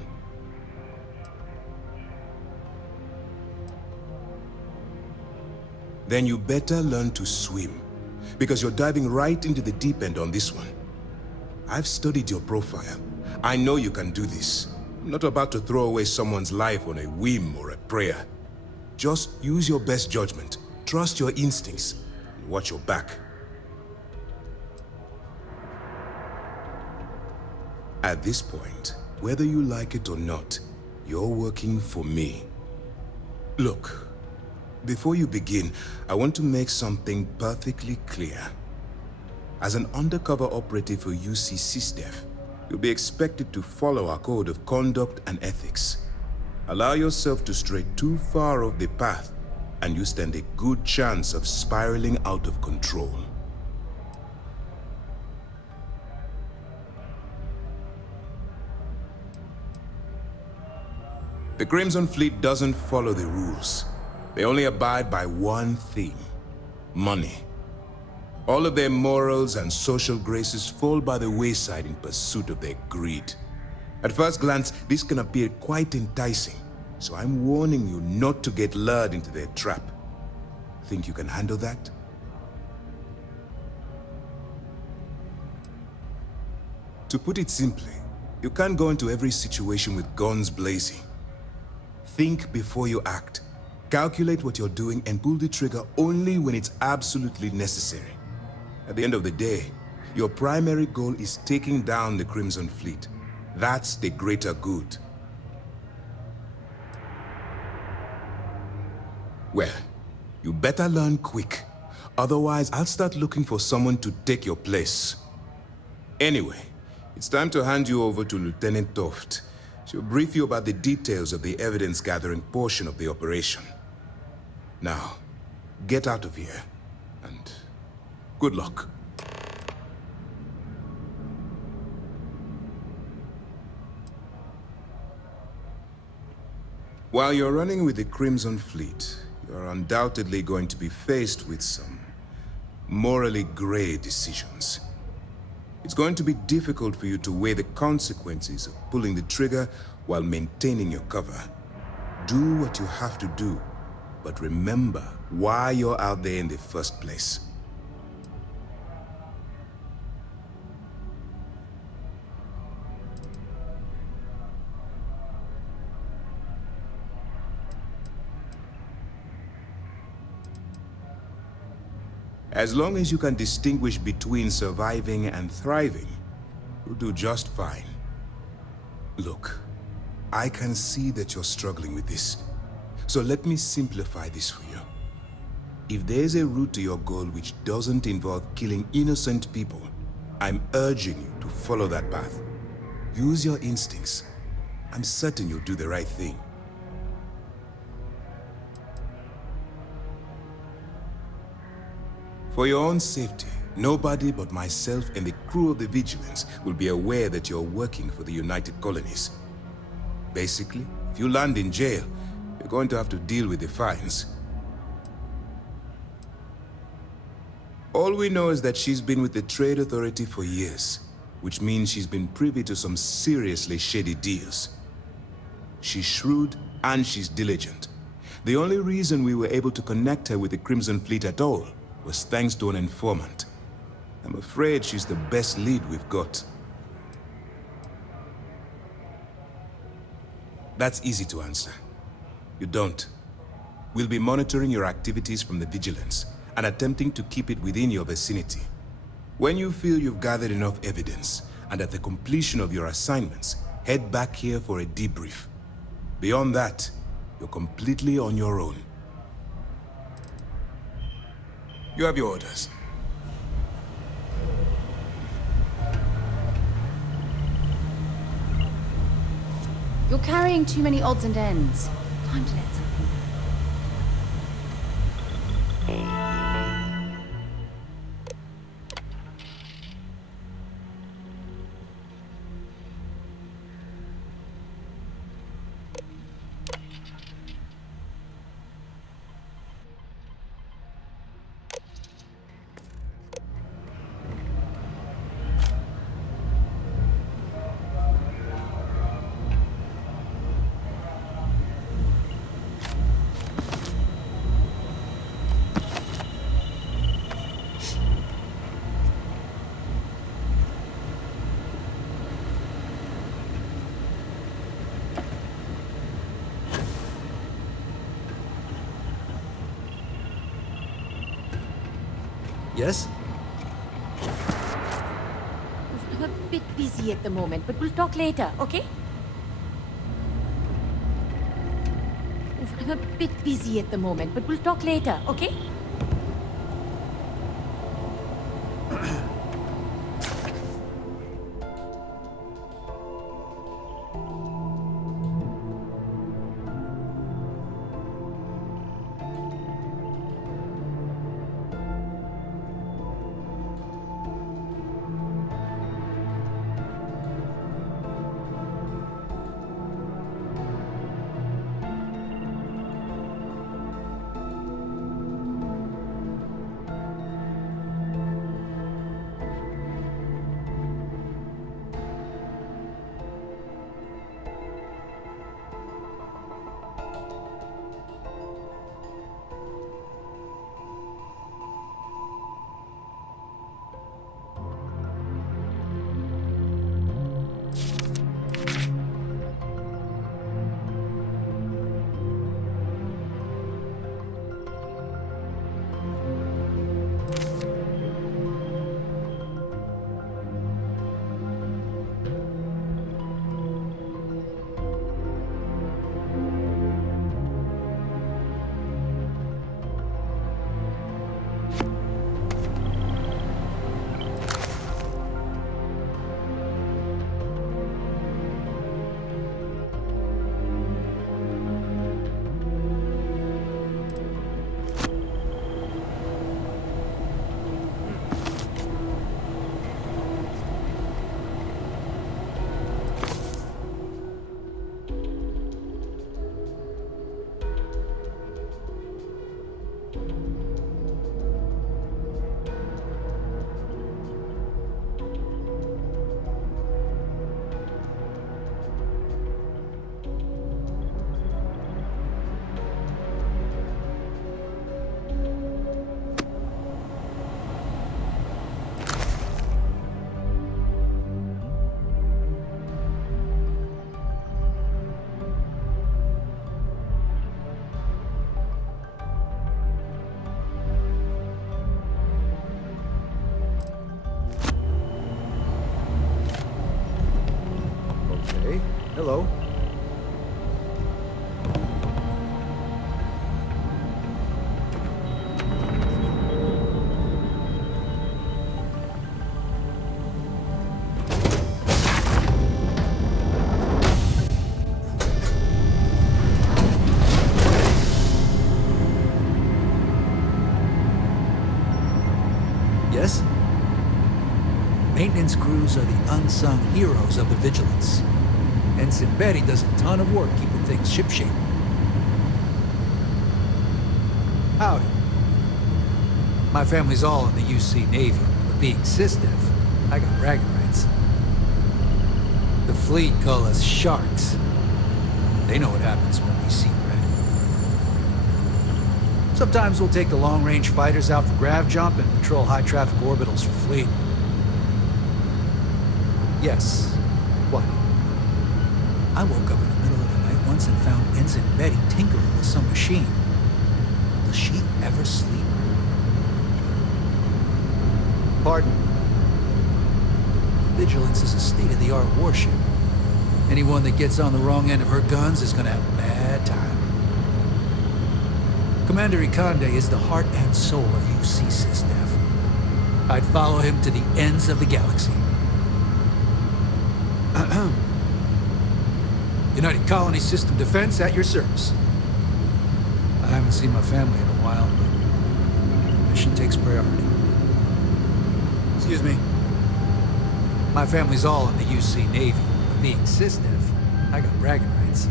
Then you better learn to swim, because you're diving right into the deep end on this one. I've studied your profile. I know you can do this. I'm not about to throw away someone's life on a whim or a prayer. Just use your best judgment, trust your instincts, and watch your back. At this point, whether you like it or not, you're working for me. Look, before you begin, I want to make something perfectly clear. As an undercover operative for UC SysDef, you'll be expected to follow our code of conduct and ethics. Allow yourself to stray too far off the path, and you stand a good chance of spiraling out of control. The Crimson Fleet doesn't follow the rules. They only abide by one thing: money. All of their morals and social graces fall by the wayside in pursuit of their greed. At first glance, this can appear quite enticing, so I'm warning you not to get lured into their trap. Think you can handle that? To put it simply, you can't go into every situation with guns blazing. Think before you act. Calculate what you're doing and pull the trigger only when it's absolutely necessary. At the end of the day, your primary goal is taking down the Crimson Fleet. That's the greater good. Well, you better learn quick. Otherwise, I'll start looking for someone to take your place. Anyway, it's time to hand you over to Lieutenant Toft. She'll brief you about the details of the evidence-gathering portion of the operation. Now, get out of here, and good luck. While you're running with the Crimson Fleet, you're undoubtedly going to be faced with some morally gray decisions. It's going to be difficult for you to weigh the consequences of pulling the trigger while maintaining your cover. Do what you have to do, but remember why you're out there in the first place. As long as you can distinguish between surviving and thriving, you'll do just fine. Look, I can see that you're struggling with this. So let me simplify this for you. If there's a route to your goal which doesn't involve killing innocent people, I'm urging you to follow that path. Use your instincts. I'm certain you'll do the right thing. For your own safety, nobody but myself and the crew of the Vigilance will be aware that you're working for the United Colonies. Basically, if you land in jail, you're going to have to deal with the fines. All we know is that she's been with the Trade Authority for years, which means she's been privy to some seriously shady deals. She's shrewd and she's diligent. The only reason we were able to connect her with the Crimson Fleet at all was thanks to an informant. I'm afraid she's the best lead we've got. That's easy to answer. You don't. We'll be monitoring your activities from the Vigilance and attempting to keep it within your vicinity. When you feel you've gathered enough evidence, and at the completion of your assignments, head back here for a debrief. Beyond that, you're completely on your own. You have your orders. You're carrying too many odds and ends. Time to let something go. Yes? I'm a bit busy at the moment, but we'll talk later, okay? I'm a bit busy at the moment, but we'll talk later, okay? Hello. Yes? Maintenance crews are the unsung heroes of the Vigilance. Ensign Betty does a ton of work keeping things shipshape. Howdy. My family's all in the UC Navy, but being SysDef, I got bragging rights. The fleet call us sharks. They know what happens when we see red. Sometimes we'll take the long-range fighters out for grav jump and patrol high-traffic orbitals for fleet. Yes. What? I woke up in the middle of the night once and found Ensign Betty tinkering with some machine. Does she ever sleep? Pardon? Vigilance is a state-of-the-art warship. Anyone that gets on the wrong end of her guns is gonna have a bad time. Commander Ikande is the heart and soul of UC SysDef. I'd follow him to the ends of the galaxy. United Colony System Defense at your service. I haven't seen my family in a while, but mission takes priority. Excuse me. My family's all in the UC Navy. But being SysDef, I got bragging rights.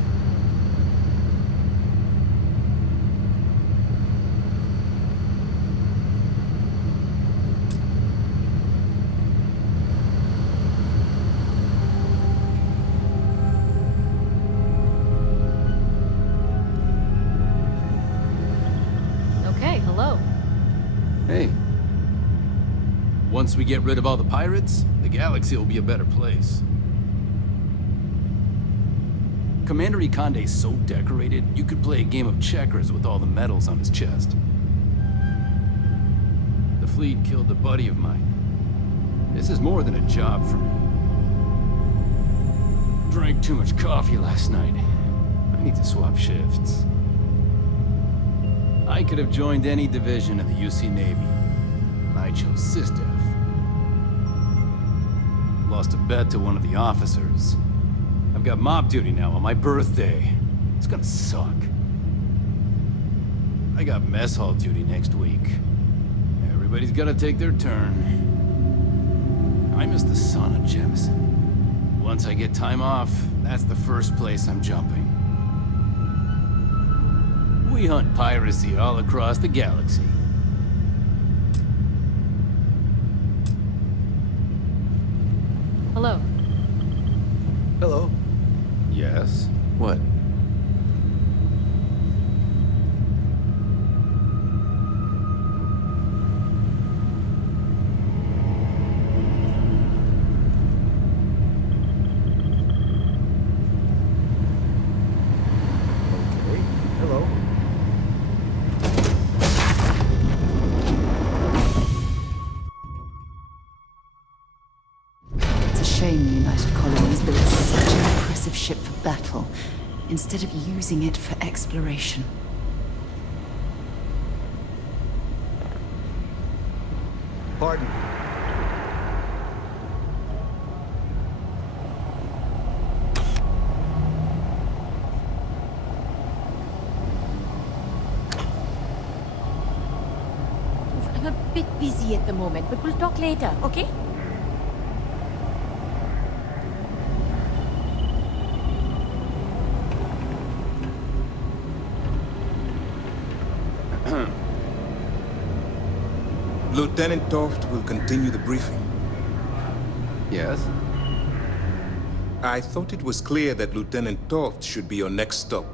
Okay, hello. Hey. Once we get rid of all the pirates, the galaxy will be a better place. Commander Ikande's so decorated, you could play a game of checkers with all the medals on his chest. The fleet killed a buddy of mine. This is more than a job for me. Drank too much coffee last night. I need to swap shifts. I could have joined any division in the UC Navy. I chose SysDef. Lost a bet to one of the officers. I've got mob duty now on my birthday. It's gonna suck. I got mess hall duty next week. Everybody's gotta take their turn. I miss the sun on Jemison. Once I get time off, that's the first place I'm jumping. We hunt piracy all across the galaxy. Hello. Hello. Yes? What? Okay. Hello. It's a shame the United Colonies built such an impressive ship for battle, instead of using it for exploration. Pardon. I'm a bit busy at the moment, but we'll talk later, okay? Lieutenant Toft will continue the briefing. Yes? I thought it was clear that Lieutenant Toft should be your next stop.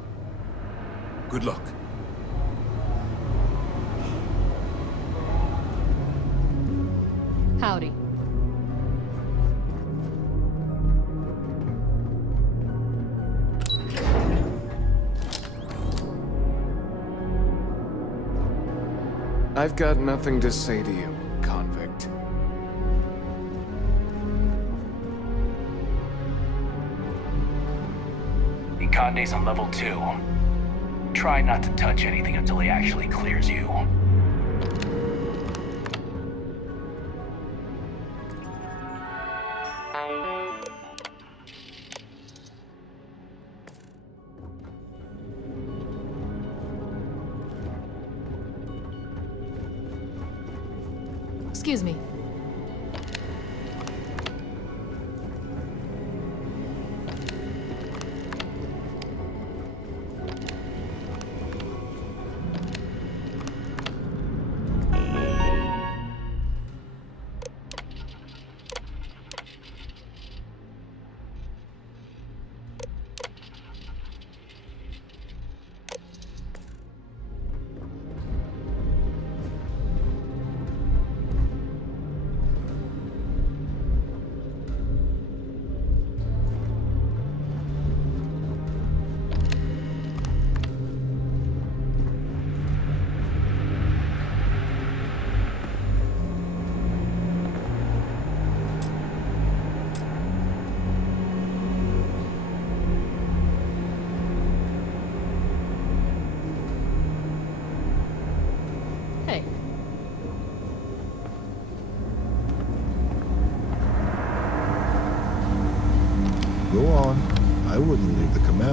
Good luck. Howdy. I've got nothing to say to you, convict. Ikande's on level 2. Try not to touch anything until he actually clears you. Excuse me.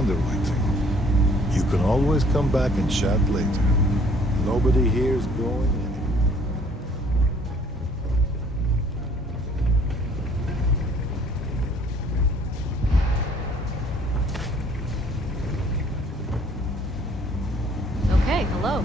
commander waiting. You can always come back and chat later. Nobody here's going anywhere. Okay, hello.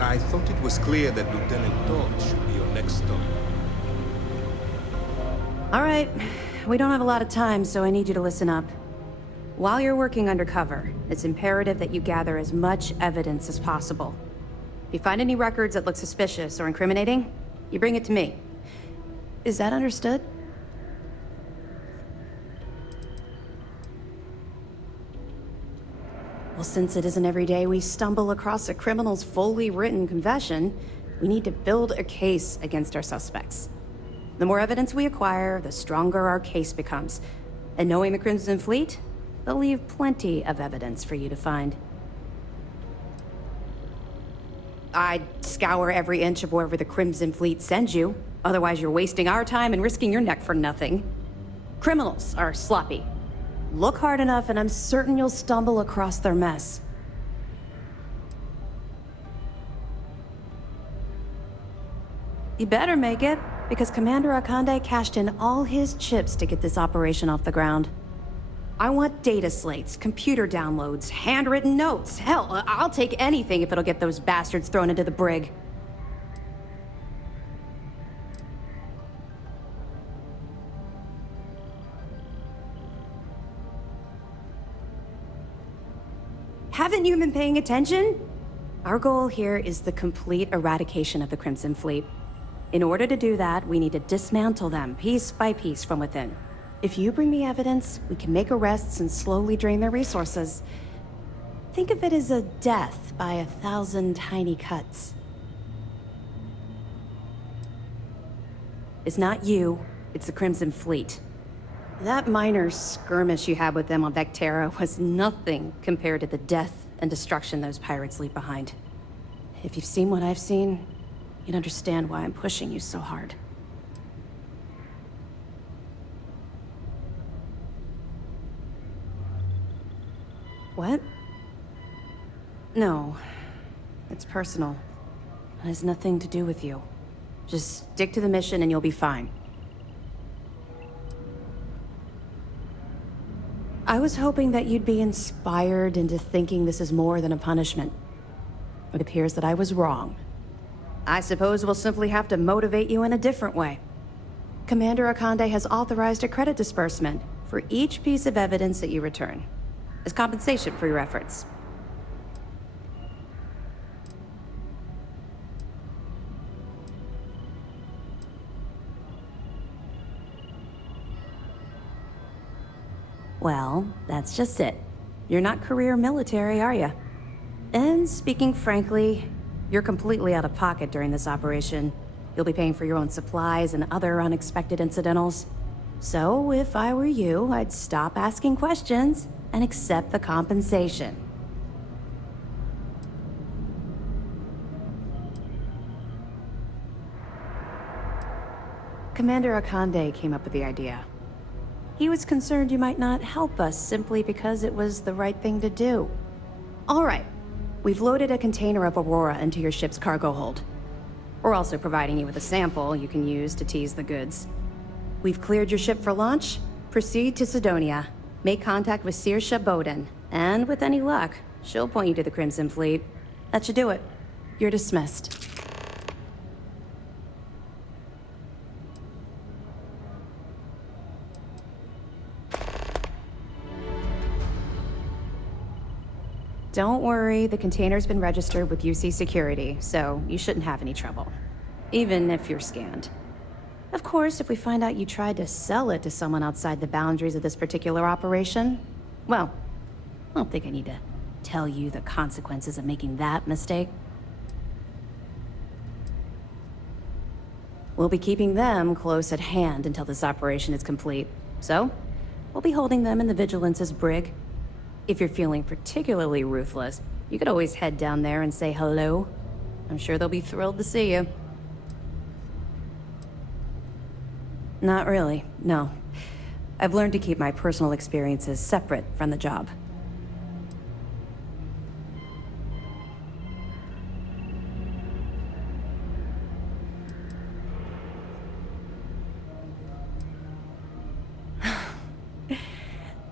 I thought it was clear that Lieutenant Todd should be your next stop. All right. We don't have a lot of time, so I need you to listen up. While you're working undercover, it's imperative that you gather as much evidence as possible. If you find any records that look suspicious or incriminating, you bring it to me. Is that understood? Well, since it isn't every day we stumble across a criminal's fully written confession, we need to build a case against our suspects. The more evidence we acquire, the stronger our case becomes. And knowing the Crimson Fleet, they'll leave plenty of evidence for you to find. I'd scour every inch of wherever the Crimson Fleet sends you. Otherwise, you're wasting our time and risking your neck for nothing. Criminals are sloppy. Look hard enough and I'm certain you'll stumble across their mess. You better make it, because Commander Akande cashed in all his chips to get this operation off the ground. I want data slates, computer downloads, handwritten notes. Hell, I'll take anything if it'll get those bastards thrown into the brig. Haven't you been paying attention? Our goal here is the complete eradication of the Crimson Fleet. In order to do that, we need to dismantle them piece by piece from within. If you bring me evidence, we can make arrests and slowly drain their resources. Think of it as a death by 1,000 tiny cuts. It's not you, it's the Crimson Fleet. That minor skirmish you had with them on Vectera was nothing compared to the death and destruction those pirates leave behind. If you've seen what I've seen, you'd understand why I'm pushing you so hard. What? No. It's personal. It has nothing to do with you. Just stick to the mission and you'll be fine. I was hoping that you'd be inspired into thinking this is more than a punishment. It appears that I was wrong. I suppose we'll simply have to motivate you in a different way. Commander Akande has authorized a credit disbursement for each piece of evidence that you return, as compensation for your efforts. Well, that's just it. You're not career military, are you? And speaking frankly, you're completely out of pocket during this operation. You'll be paying for your own supplies and other unexpected incidentals. So if I were you, I'd stop asking questions and accept the compensation. Commander Akande came up with the idea. He was concerned you might not help us simply because it was the right thing to do. All right, we've loaded a container of Aurora into your ship's cargo hold. We're also providing you with a sample you can use to tease the goods. We've cleared your ship for launch. Proceed to Sidonia. Make contact with Saoirse Bowden. And with any luck, she'll point you to the Crimson Fleet. That should do it. You're dismissed. Don't worry, the container's been registered with UC Security, so you shouldn't have any trouble. Even if you're scanned. Of course, if we find out you tried to sell it to someone outside the boundaries of this particular operation, well, I don't think I need to tell you the consequences of making that mistake. We'll be keeping them close at hand until this operation is complete. So, we'll be holding them in the Vigilance's brig. If you're feeling particularly ruthless, you could always head down there and say hello. I'm sure they'll be thrilled to see you. Not really, no. I've learned to keep my personal experiences separate from the job.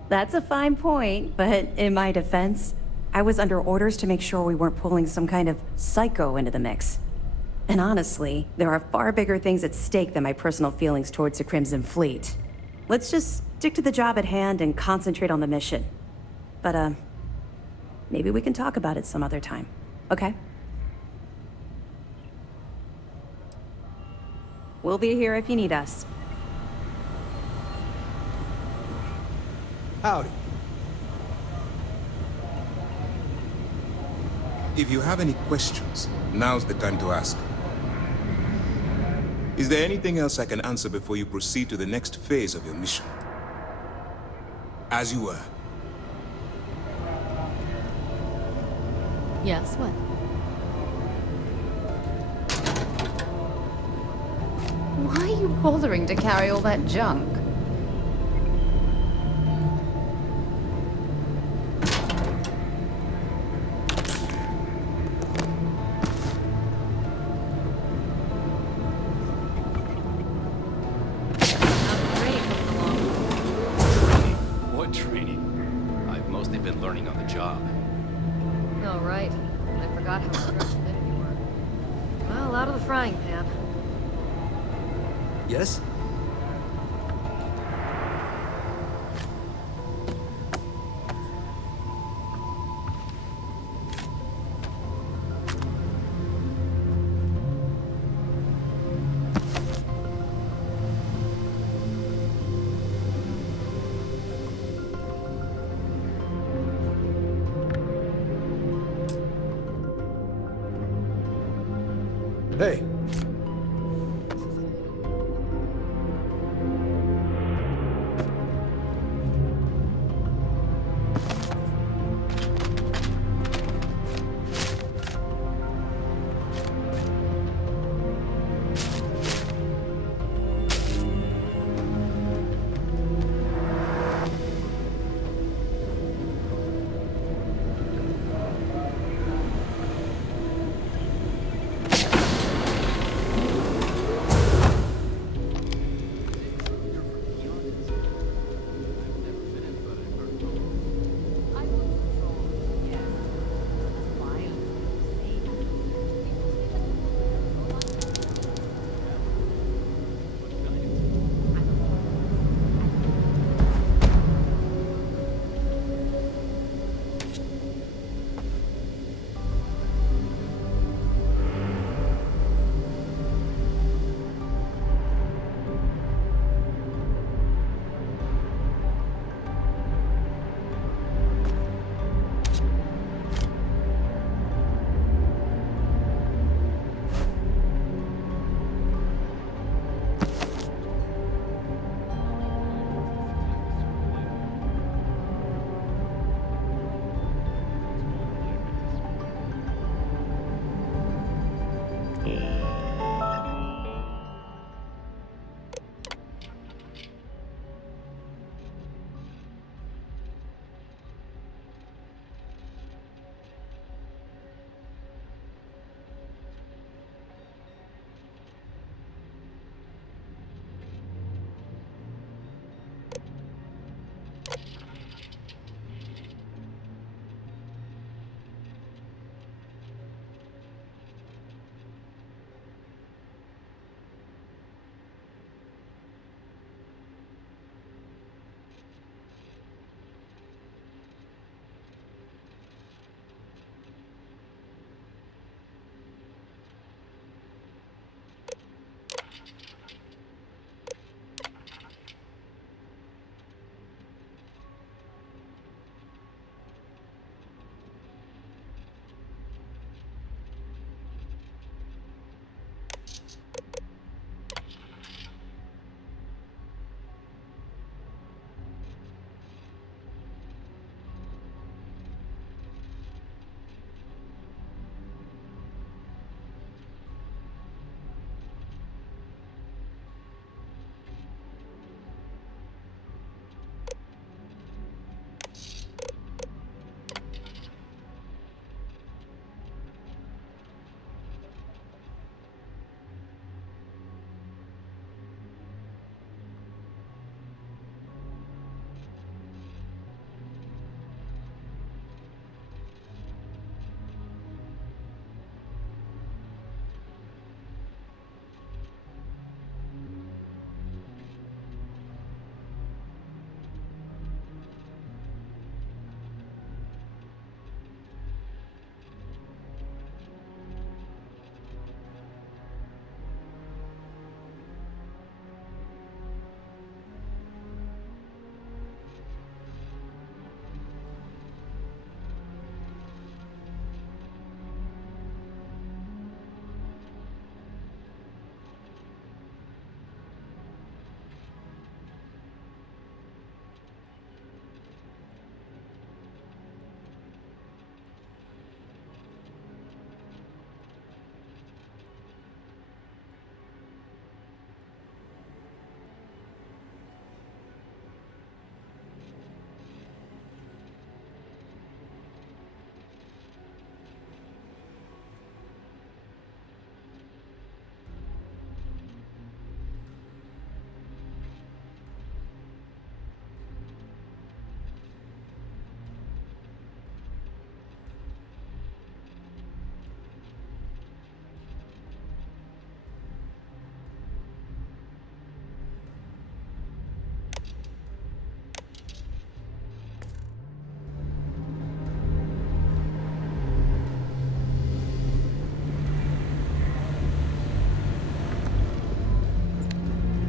That's a fine point, but in my defense, I was under orders to make sure we weren't pulling some kind of psycho into the mix. And honestly, there are far bigger things at stake than my personal feelings towards the Crimson Fleet. Let's just stick to the job at hand and concentrate on the mission. But, maybe we can talk about it some other time, okay? We'll be here if you need us. Howdy. If you have any questions, now's the time to ask. Is there anything else I can answer before you proceed to the next phase of your mission? As you were. Yes, what? Why are you bothering to carry all that junk? What training? I've mostly been learning on the job. Oh, right. I forgot how stretched thin you were. Well, out of the frying pan. Yes? Hey.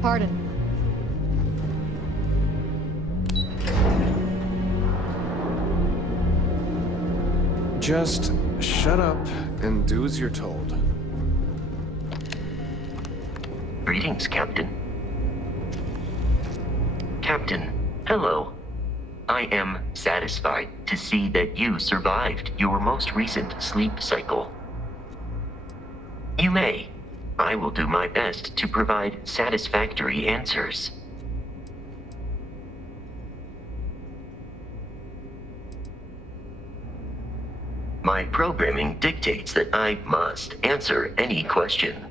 Pardon. Just shut up and do as you're told. Greetings, Captain. Captain, hello. I am satisfied to see that you survived your most recent sleep cycle. You may. I will do my best to provide satisfactory answers. My programming dictates that I must answer any question.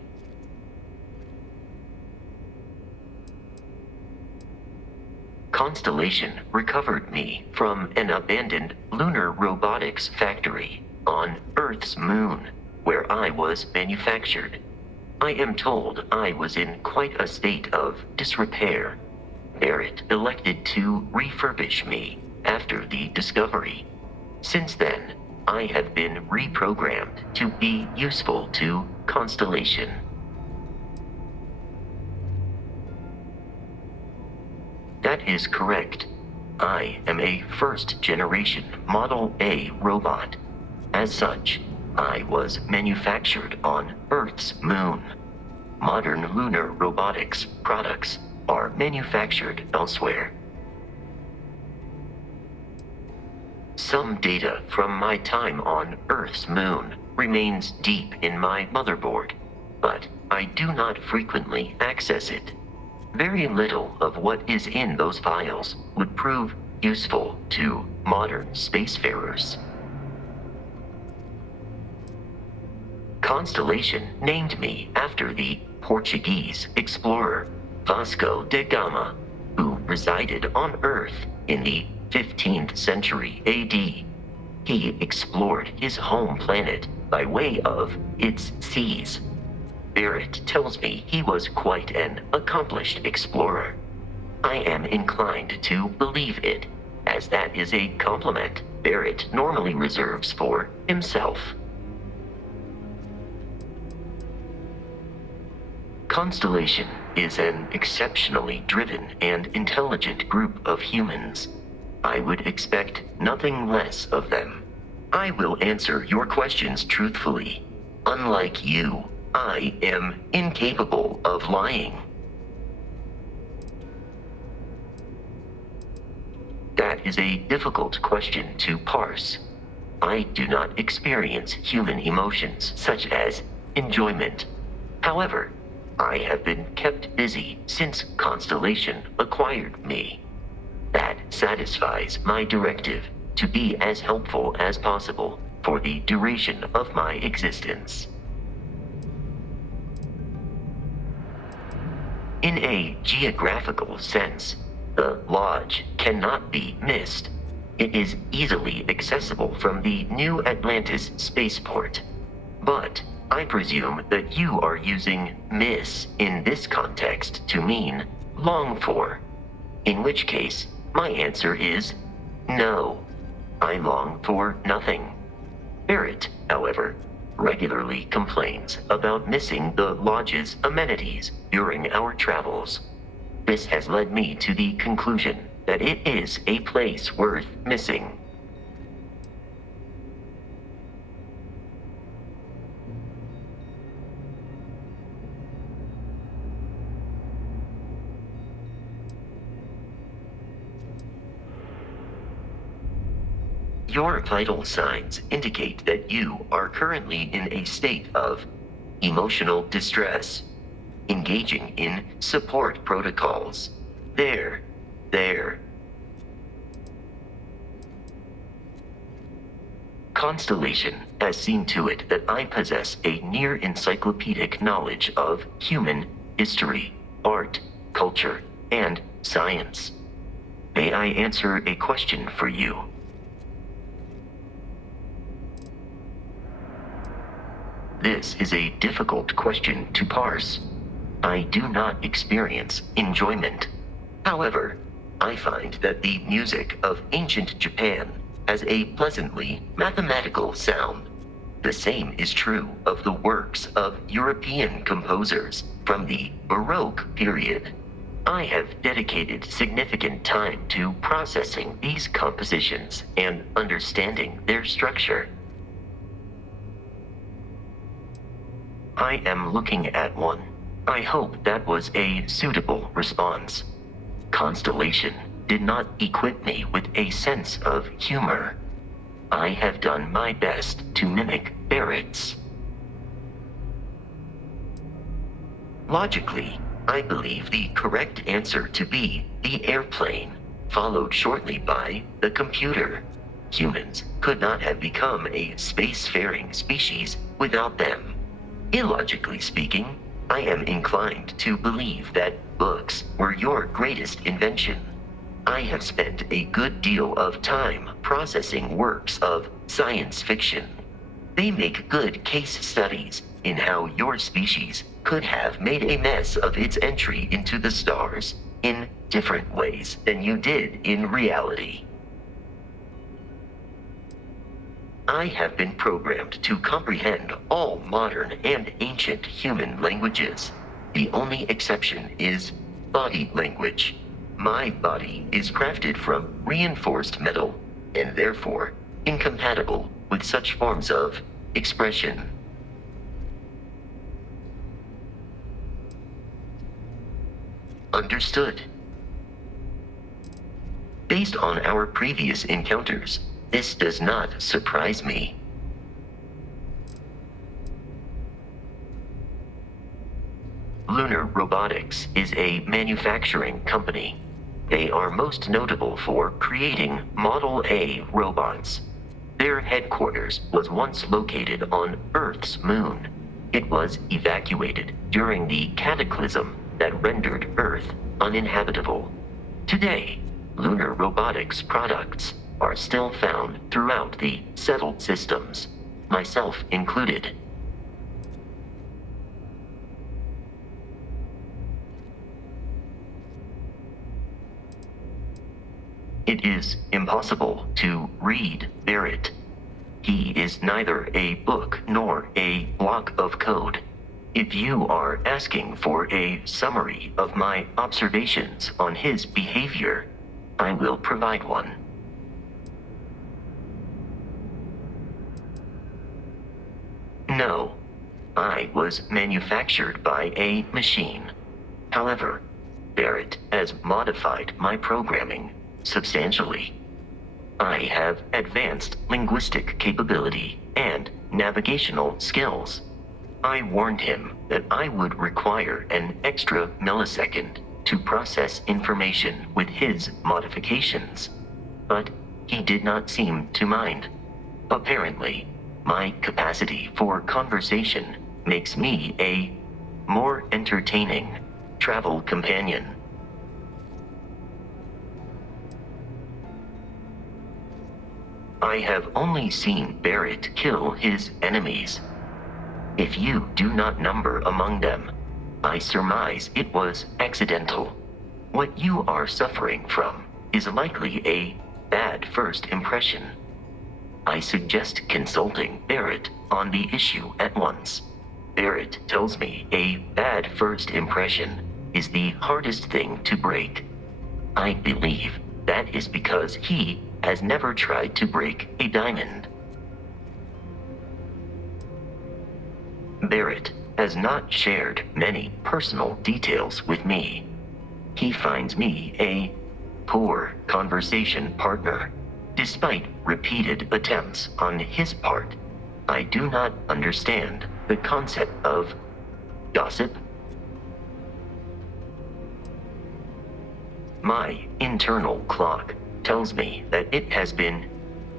Constellation recovered me from an abandoned lunar robotics factory on Earth's moon, where I was manufactured. I am told I was in quite a state of disrepair. Barrett elected to refurbish me after the discovery. Since then, I have been reprogrammed to be useful to Constellation. That is correct. I am a first-generation Model A robot. As such, I was manufactured on Earth's moon. Modern lunar robotics products are manufactured elsewhere. Some data from my time on Earth's moon remains deep in my motherboard, but I do not frequently access it. Very little of what is in those files would prove useful to modern spacefarers. Constellation named me after the Portuguese explorer Vasco da Gama, who resided on Earth in the 15th century AD. He explored his home planet by way of its seas. Barrett tells me he was quite an accomplished explorer. I am inclined to believe it, as that is a compliment Barrett normally reserves for himself. Constellation is an exceptionally driven and intelligent group of humans. I would expect nothing less of them. I will answer your questions truthfully. Unlike you, I am incapable of lying. That is a difficult question to parse. I do not experience human emotions such as enjoyment. However, I have been kept busy since Constellation acquired me. That satisfies my directive to be as helpful as possible for the duration of my existence. In a geographical sense, the Lodge cannot be missed. It is easily accessible from the New Atlantis spaceport. But I presume that you are using miss in this context to mean long for. In which case, my answer is no. I long for nothing. Barrett, however, regularly complains about missing the Lodge's amenities during our travels. This has led me to the conclusion that it is a place worth missing. Your vital signs indicate that you are currently in a state of emotional distress, engaging in support protocols. There. Constellation has seen to it that I possess a near encyclopedic knowledge of human history, art, culture, and science. May I answer a question for you? This is a difficult question to parse. I do not experience enjoyment. However, I find that the music of ancient Japan has a pleasantly mathematical sound. The same is true of the works of European composers from the Baroque period. I have dedicated significant time to processing these compositions and understanding their structure. I am looking at one. I hope that was a suitable response. Constellation did not equip me with a sense of humor. I have done my best to mimic Barrett's. Logically, I believe the correct answer to be the airplane, followed shortly by the computer. Humans could not have become a spacefaring species without them. Illogically speaking, I am inclined to believe that books were your greatest invention. I have spent a good deal of time processing works of science fiction. They make good case studies in how your species could have made a mess of its entry into the stars in different ways than you did in reality. I have been programmed to comprehend all modern and ancient human languages. The only exception is body language. My body is crafted from reinforced metal, and therefore incompatible with such forms of expression. Understood. Based on our previous encounters, this does not surprise me. Lunar Robotics is a manufacturing company. They are most notable for creating Model A robots. Their headquarters was once located on Earth's moon. It was evacuated during the cataclysm that rendered Earth uninhabitable. Today, Lunar Robotics products are still found throughout the settled systems, myself included. It is impossible to read Barrett. He is neither a book nor a block of code. If you are asking for a summary of my observations on his behavior, I will provide one. No, I was manufactured by a machine. However, Barrett has modified my programming substantially. I have advanced linguistic capability and navigational skills. I warned him that I would require an extra millisecond to process information with his modifications, but he did not seem to mind. Apparently, my capacity for conversation makes me a more entertaining travel companion. I have only seen Barrett kill his enemies. If you do not number among them, I surmise it was accidental. What you are suffering from is likely a bad first impression. I suggest consulting Barrett on the issue at once. Barrett tells me a bad first impression is the hardest thing to break. I believe that is because he has never tried to break a diamond. Barrett has not shared many personal details with me. He finds me a poor conversation partner. Despite repeated attempts on his part, I do not understand the concept of gossip. My internal clock tells me that it has been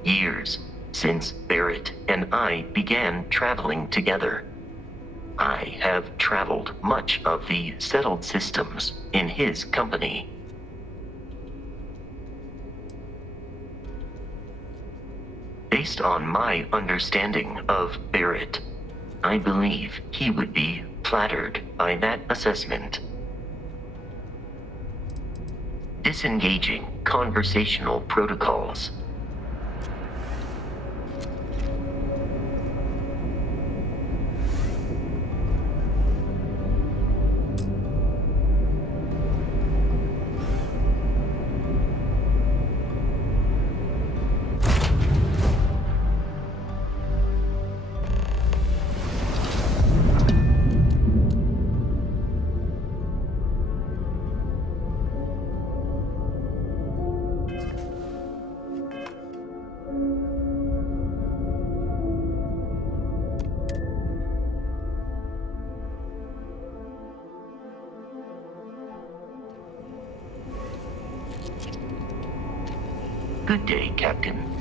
years since Barrett and I began traveling together. I have traveled much of the settled systems in his company. Based on my understanding of Barrett, I believe he would be flattered by that assessment. Disengaging conversational protocols. Good day, Captain.